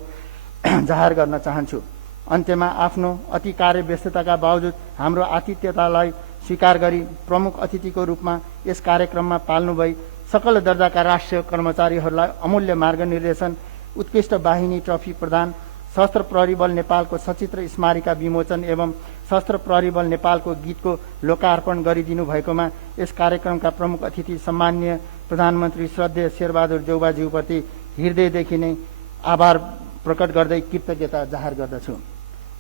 जाहेर गर्न चाहन्छु। अन्त्यमा आफ्नो अति कार्यव्यस्तताका बावजुद हाम्रो आतिथ्यतालाई स्वीकार गरी प्रमुख अतिथिको रूपमा यस कार्यक्रममा पाल्नुभई सकल दर्जाका राष्ट्रिय कर्मचारीहरूलाई अमूल्य मार्गनिर्देशन, उत्कृष्ट वाहिनी ट्रफी प्रदान, सशस्त्र प्रहरी बल नेपालको सचित्र स्मारिका विमोचन एवं सशस्त्र प्रहरी बल नेपालको गीतको लोकार्पण गरिदिनु भएकोमा यस कार्यक्रमका प्रमुख अतिथि सम्माननीय प्रधानमन्त्री श्रद्धेय शेरबहादुर देउवाज्यूप्रति हृदयदेखि नै आभार प्रकट गर्दै कृतज्ञता जाहेर गर्दछु।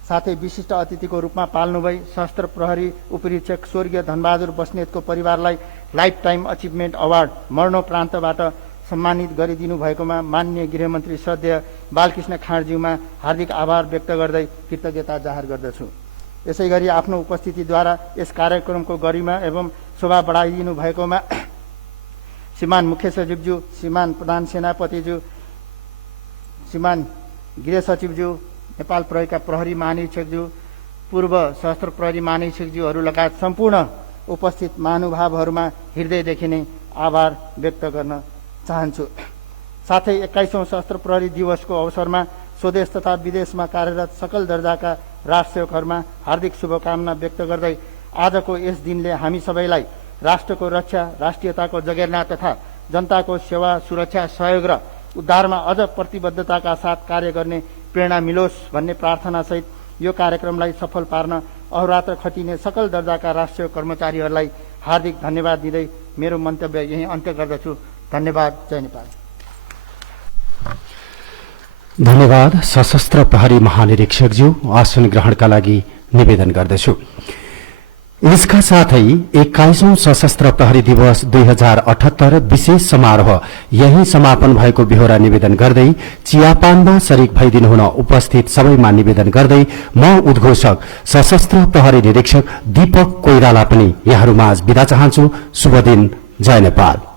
साथै विशिष्ट अतिथिको रूपमा पाल्नुभई सशस्त्र प्रहरी उपरीक्षक स्वर्गीय धनबहादुर बस्नेतको परिवारलाई लाइफ टाइम अचिभमेन्ट अवार्ड मरणोपरान्तबाट सम्मानित गरिदिनु भएकोमा माननीय गृहमन्त्री श्रद्धेय बालकृष्ण खाँडज्यूमा हार्दिक आभार व्यक्त गर्दै कृतज्ञता जाहेर गर्दछु। यसैगरी आफ्नो उपस्थितिद्वारा यस कार्यक्रमको गरिमा एवं शोभा बढाइदिनु भएकोमा श्रीमान मुख्य सचिवज्यू, श्रीमान प्रधान सेनापतिज्यू, श्रीमान गृह सचिवज्यू, नेपाल प्रहरीका प्रहरी महानिरीक्षकज्यू, पूर्व सशस्त्र प्रहरी महानिरीक्षकज्यूहरू लगायत सम्पूर्ण उपस्थित महानुभावहरूमा हृदयदेखि नै आभार व्यक्त गर्न चाहन्छु। साथै 21औं सशस्त्र प्रहरी दिवसको अवसरमा स्वदेश तथा विदेशमा कार्यरत सकल दर्जाका राष्ट्रसेवकहरूमा हार्दिक शुभकामना व्यक्त गर्दै आजको यस दिनले हामी सबैलाई राष्ट्रको रक्षा, राष्ट्रियताको जगेर्ना तथा जनताको सेवा, सुरक्षा, सहयोग र उद्धारमा अझ प्रतिबद्धताका साथ कार्य गर्ने प्रेरणा मिलोस् भन्ने प्रार्थनासहित यो कार्यक्रमलाई सफल पार्न अहोरात्र खटिने सकल दर्जाका राष्ट्रिय कर्मचारीहरूलाई हार्दिक धन्यवाद दिँदै मेरो मन्तव्य यही अन्त्य गर्दछु। धन्यवाद। जय नेपाल। धन्यवाद। सशस्त्र प्रहरी महानिरीक्षकज्यू, आसन ग्रहणका लागि निवेदन गर्दछु। यसका साथै 21औं सशस्त्र प्रहरी दिवस 2078 विशेष समारोह यही समापन भएको बेहोरा निवेदन गर्दै चियापानमा शरीक भइदिनुहुन उपस्थित सबैमा निवेदन गर्दै म उद्घोषक सशस्त्र प्रहरी निरीक्षक दीपक कोइराला पनि यहाँहरूमाझ बिदा चाहन्छु। शुभ दिन। जय नेपाल।